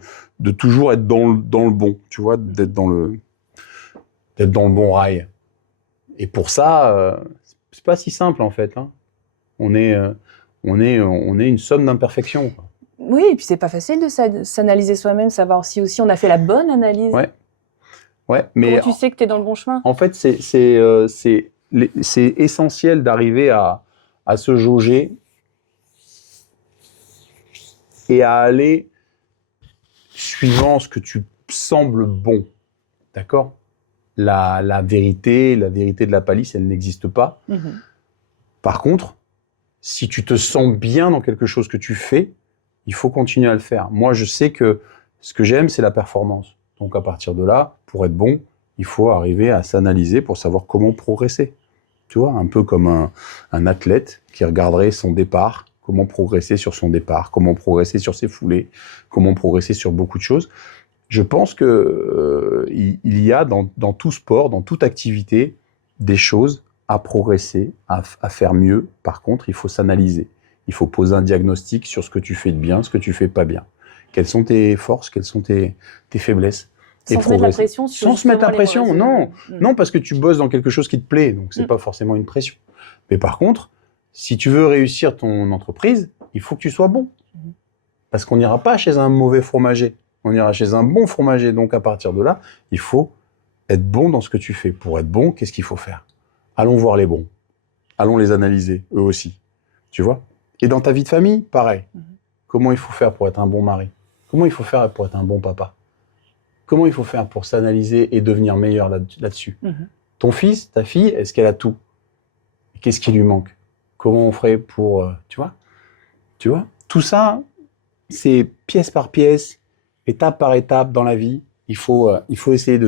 toujours être dans le bon, tu vois, d'être dans le bon rail. Et pour ça, c'est pas si simple en fait. Hein. On est une somme d'imperfections. Quoi. Oui, et puis c'est pas facile de s'analyser soi-même, savoir si aussi on a fait la bonne analyse. Ouais, mais comment tu sais que tu es dans le bon chemin? En fait, c'est essentiel d'arriver à se jauger et à aller suivant ce que tu sembles bon. D'accord ? La vérité de la palisse, elle n'existe pas. Mm-hmm. Par contre, si tu te sens bien dans quelque chose que tu fais, il faut continuer à le faire. Moi, je sais que ce que j'aime, c'est la performance. Donc, à partir de là, pour être bon, il faut arriver à s'analyser pour savoir comment progresser. Tu vois, un peu comme un athlète qui regarderait son départ, comment progresser sur son départ, comment progresser sur ses foulées, comment progresser sur beaucoup de choses. Je pense que il y a dans tout sport, dans toute activité, des choses à progresser, à faire mieux. Par contre, il faut s'analyser. Il faut poser un diagnostic sur ce que tu fais de bien, ce que tu fais pas bien. Quelles sont tes forces, quelles sont tes faiblesses. Sans se mettre la pression. Sans se mettre la pression, non. Non, parce que tu bosses dans quelque chose qui te plaît, donc c'est pas forcément une pression. Mais par contre, si tu veux réussir ton entreprise, il faut que tu sois bon. Parce qu'on n'ira pas chez un mauvais fromager. On ira chez un bon fromager. Donc, à partir de là, il faut être bon dans ce que tu fais. Pour être bon, qu'est-ce qu'il faut faire ? Allons voir les bons. Allons les analyser, eux aussi. Tu vois ? Et dans ta vie de famille, pareil. Comment il faut faire pour être un bon mari ? Comment il faut faire pour être un bon papa ? Comment il faut faire pour s'analyser et devenir meilleur là-dessus ? Ton fils, ta fille, est-ce qu'elle a tout ? Qu'est-ce qui lui manque ? Comment on ferait pour... Tu vois ? Tout ça, c'est pièce par pièce, étape par étape dans la vie. Il faut essayer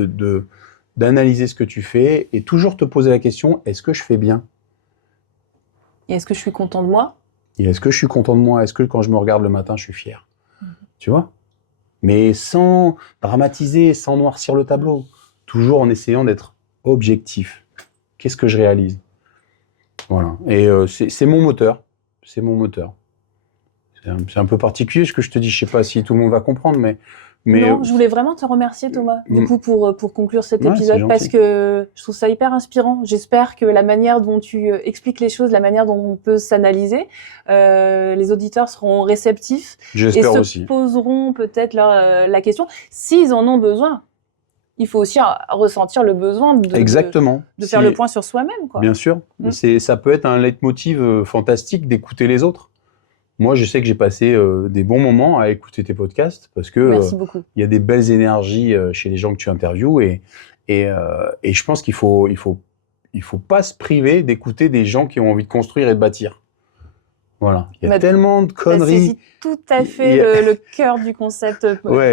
d'analyser ce que tu fais et toujours te poser la question, est-ce que je fais bien ? Et est-ce que je suis content de moi ? Et est-ce que je suis content de moi ? Est-ce que quand je me regarde le matin, je suis fier ? Tu vois ? Mais sans dramatiser, sans noircir le tableau. Toujours en essayant d'être objectif. Qu'est-ce que je réalise ? Voilà. Et c'est mon moteur. C'est mon moteur. C'est un peu particulier ce que je te dis. Je sais pas si tout le monde va comprendre, mais non, je voulais vraiment te remercier, Thomas, du coup, pour conclure cet épisode, parce que je trouve ça hyper inspirant. J'espère que la manière dont tu expliques les choses, la manière dont on peut s'analyser, les auditeurs seront réceptifs et se poseront peut-être la question, s'ils en ont besoin. Il faut aussi ressentir le besoin de faire le point sur soi-même, quoi. Bien sûr. Ça peut être un leitmotiv fantastique d'écouter les autres. Moi, je sais que j'ai passé des bons moments à écouter tes podcasts parce que il y a des belles énergies chez les gens que tu interviews et je pense qu'il faut pas se priver d'écouter des gens qui ont envie de construire et de bâtir. Voilà. Il y a tellement de conneries. C'est tout à fait le cœur du concept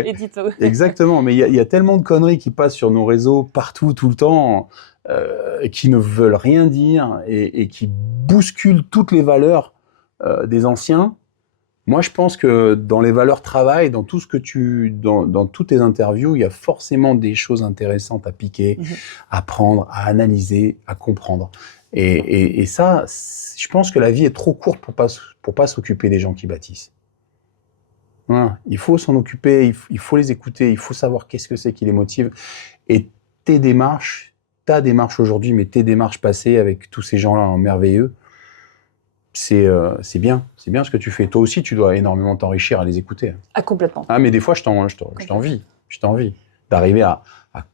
édito. Exactement. Mais il y a tellement de conneries qui passent sur nos réseaux partout, tout le temps, qui ne veulent rien dire et qui bousculent toutes les valeurs des anciens. Moi, je pense que dans les valeurs travail, dans tout ce que dans toutes tes interviews, il y a forcément des choses intéressantes à piquer, à prendre, à analyser, à comprendre. Et ça, je pense que la vie est trop courte pour pas s'occuper des gens qui bâtissent. Voilà. Il faut s'en occuper, il faut les écouter, il faut savoir qu'est-ce que c'est qui les motive. Et ta démarche aujourd'hui, mais tes démarches passées avec tous ces gens-là merveilleux, c'est bien ce que tu fais. Toi aussi, tu dois énormément t'enrichir à les écouter. Ah, complètement. Ah, mais des fois, je t'envie d'arriver à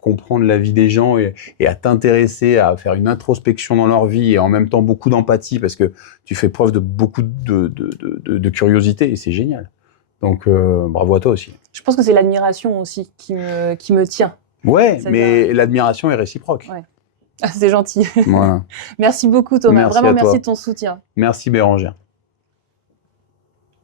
comprendre la vie des gens et à t'intéresser, à faire une introspection dans leur vie et en même temps beaucoup d'empathie parce que tu fais preuve de beaucoup de curiosité et c'est génial. Donc, bravo à toi aussi. Je pense que c'est l'admiration aussi qui me tient. Ouais, mais l'admiration est réciproque. Ouais. Ah, c'est gentil. Voilà. Merci beaucoup, Thomas. Vraiment, merci de ton soutien. Merci, Bérangère.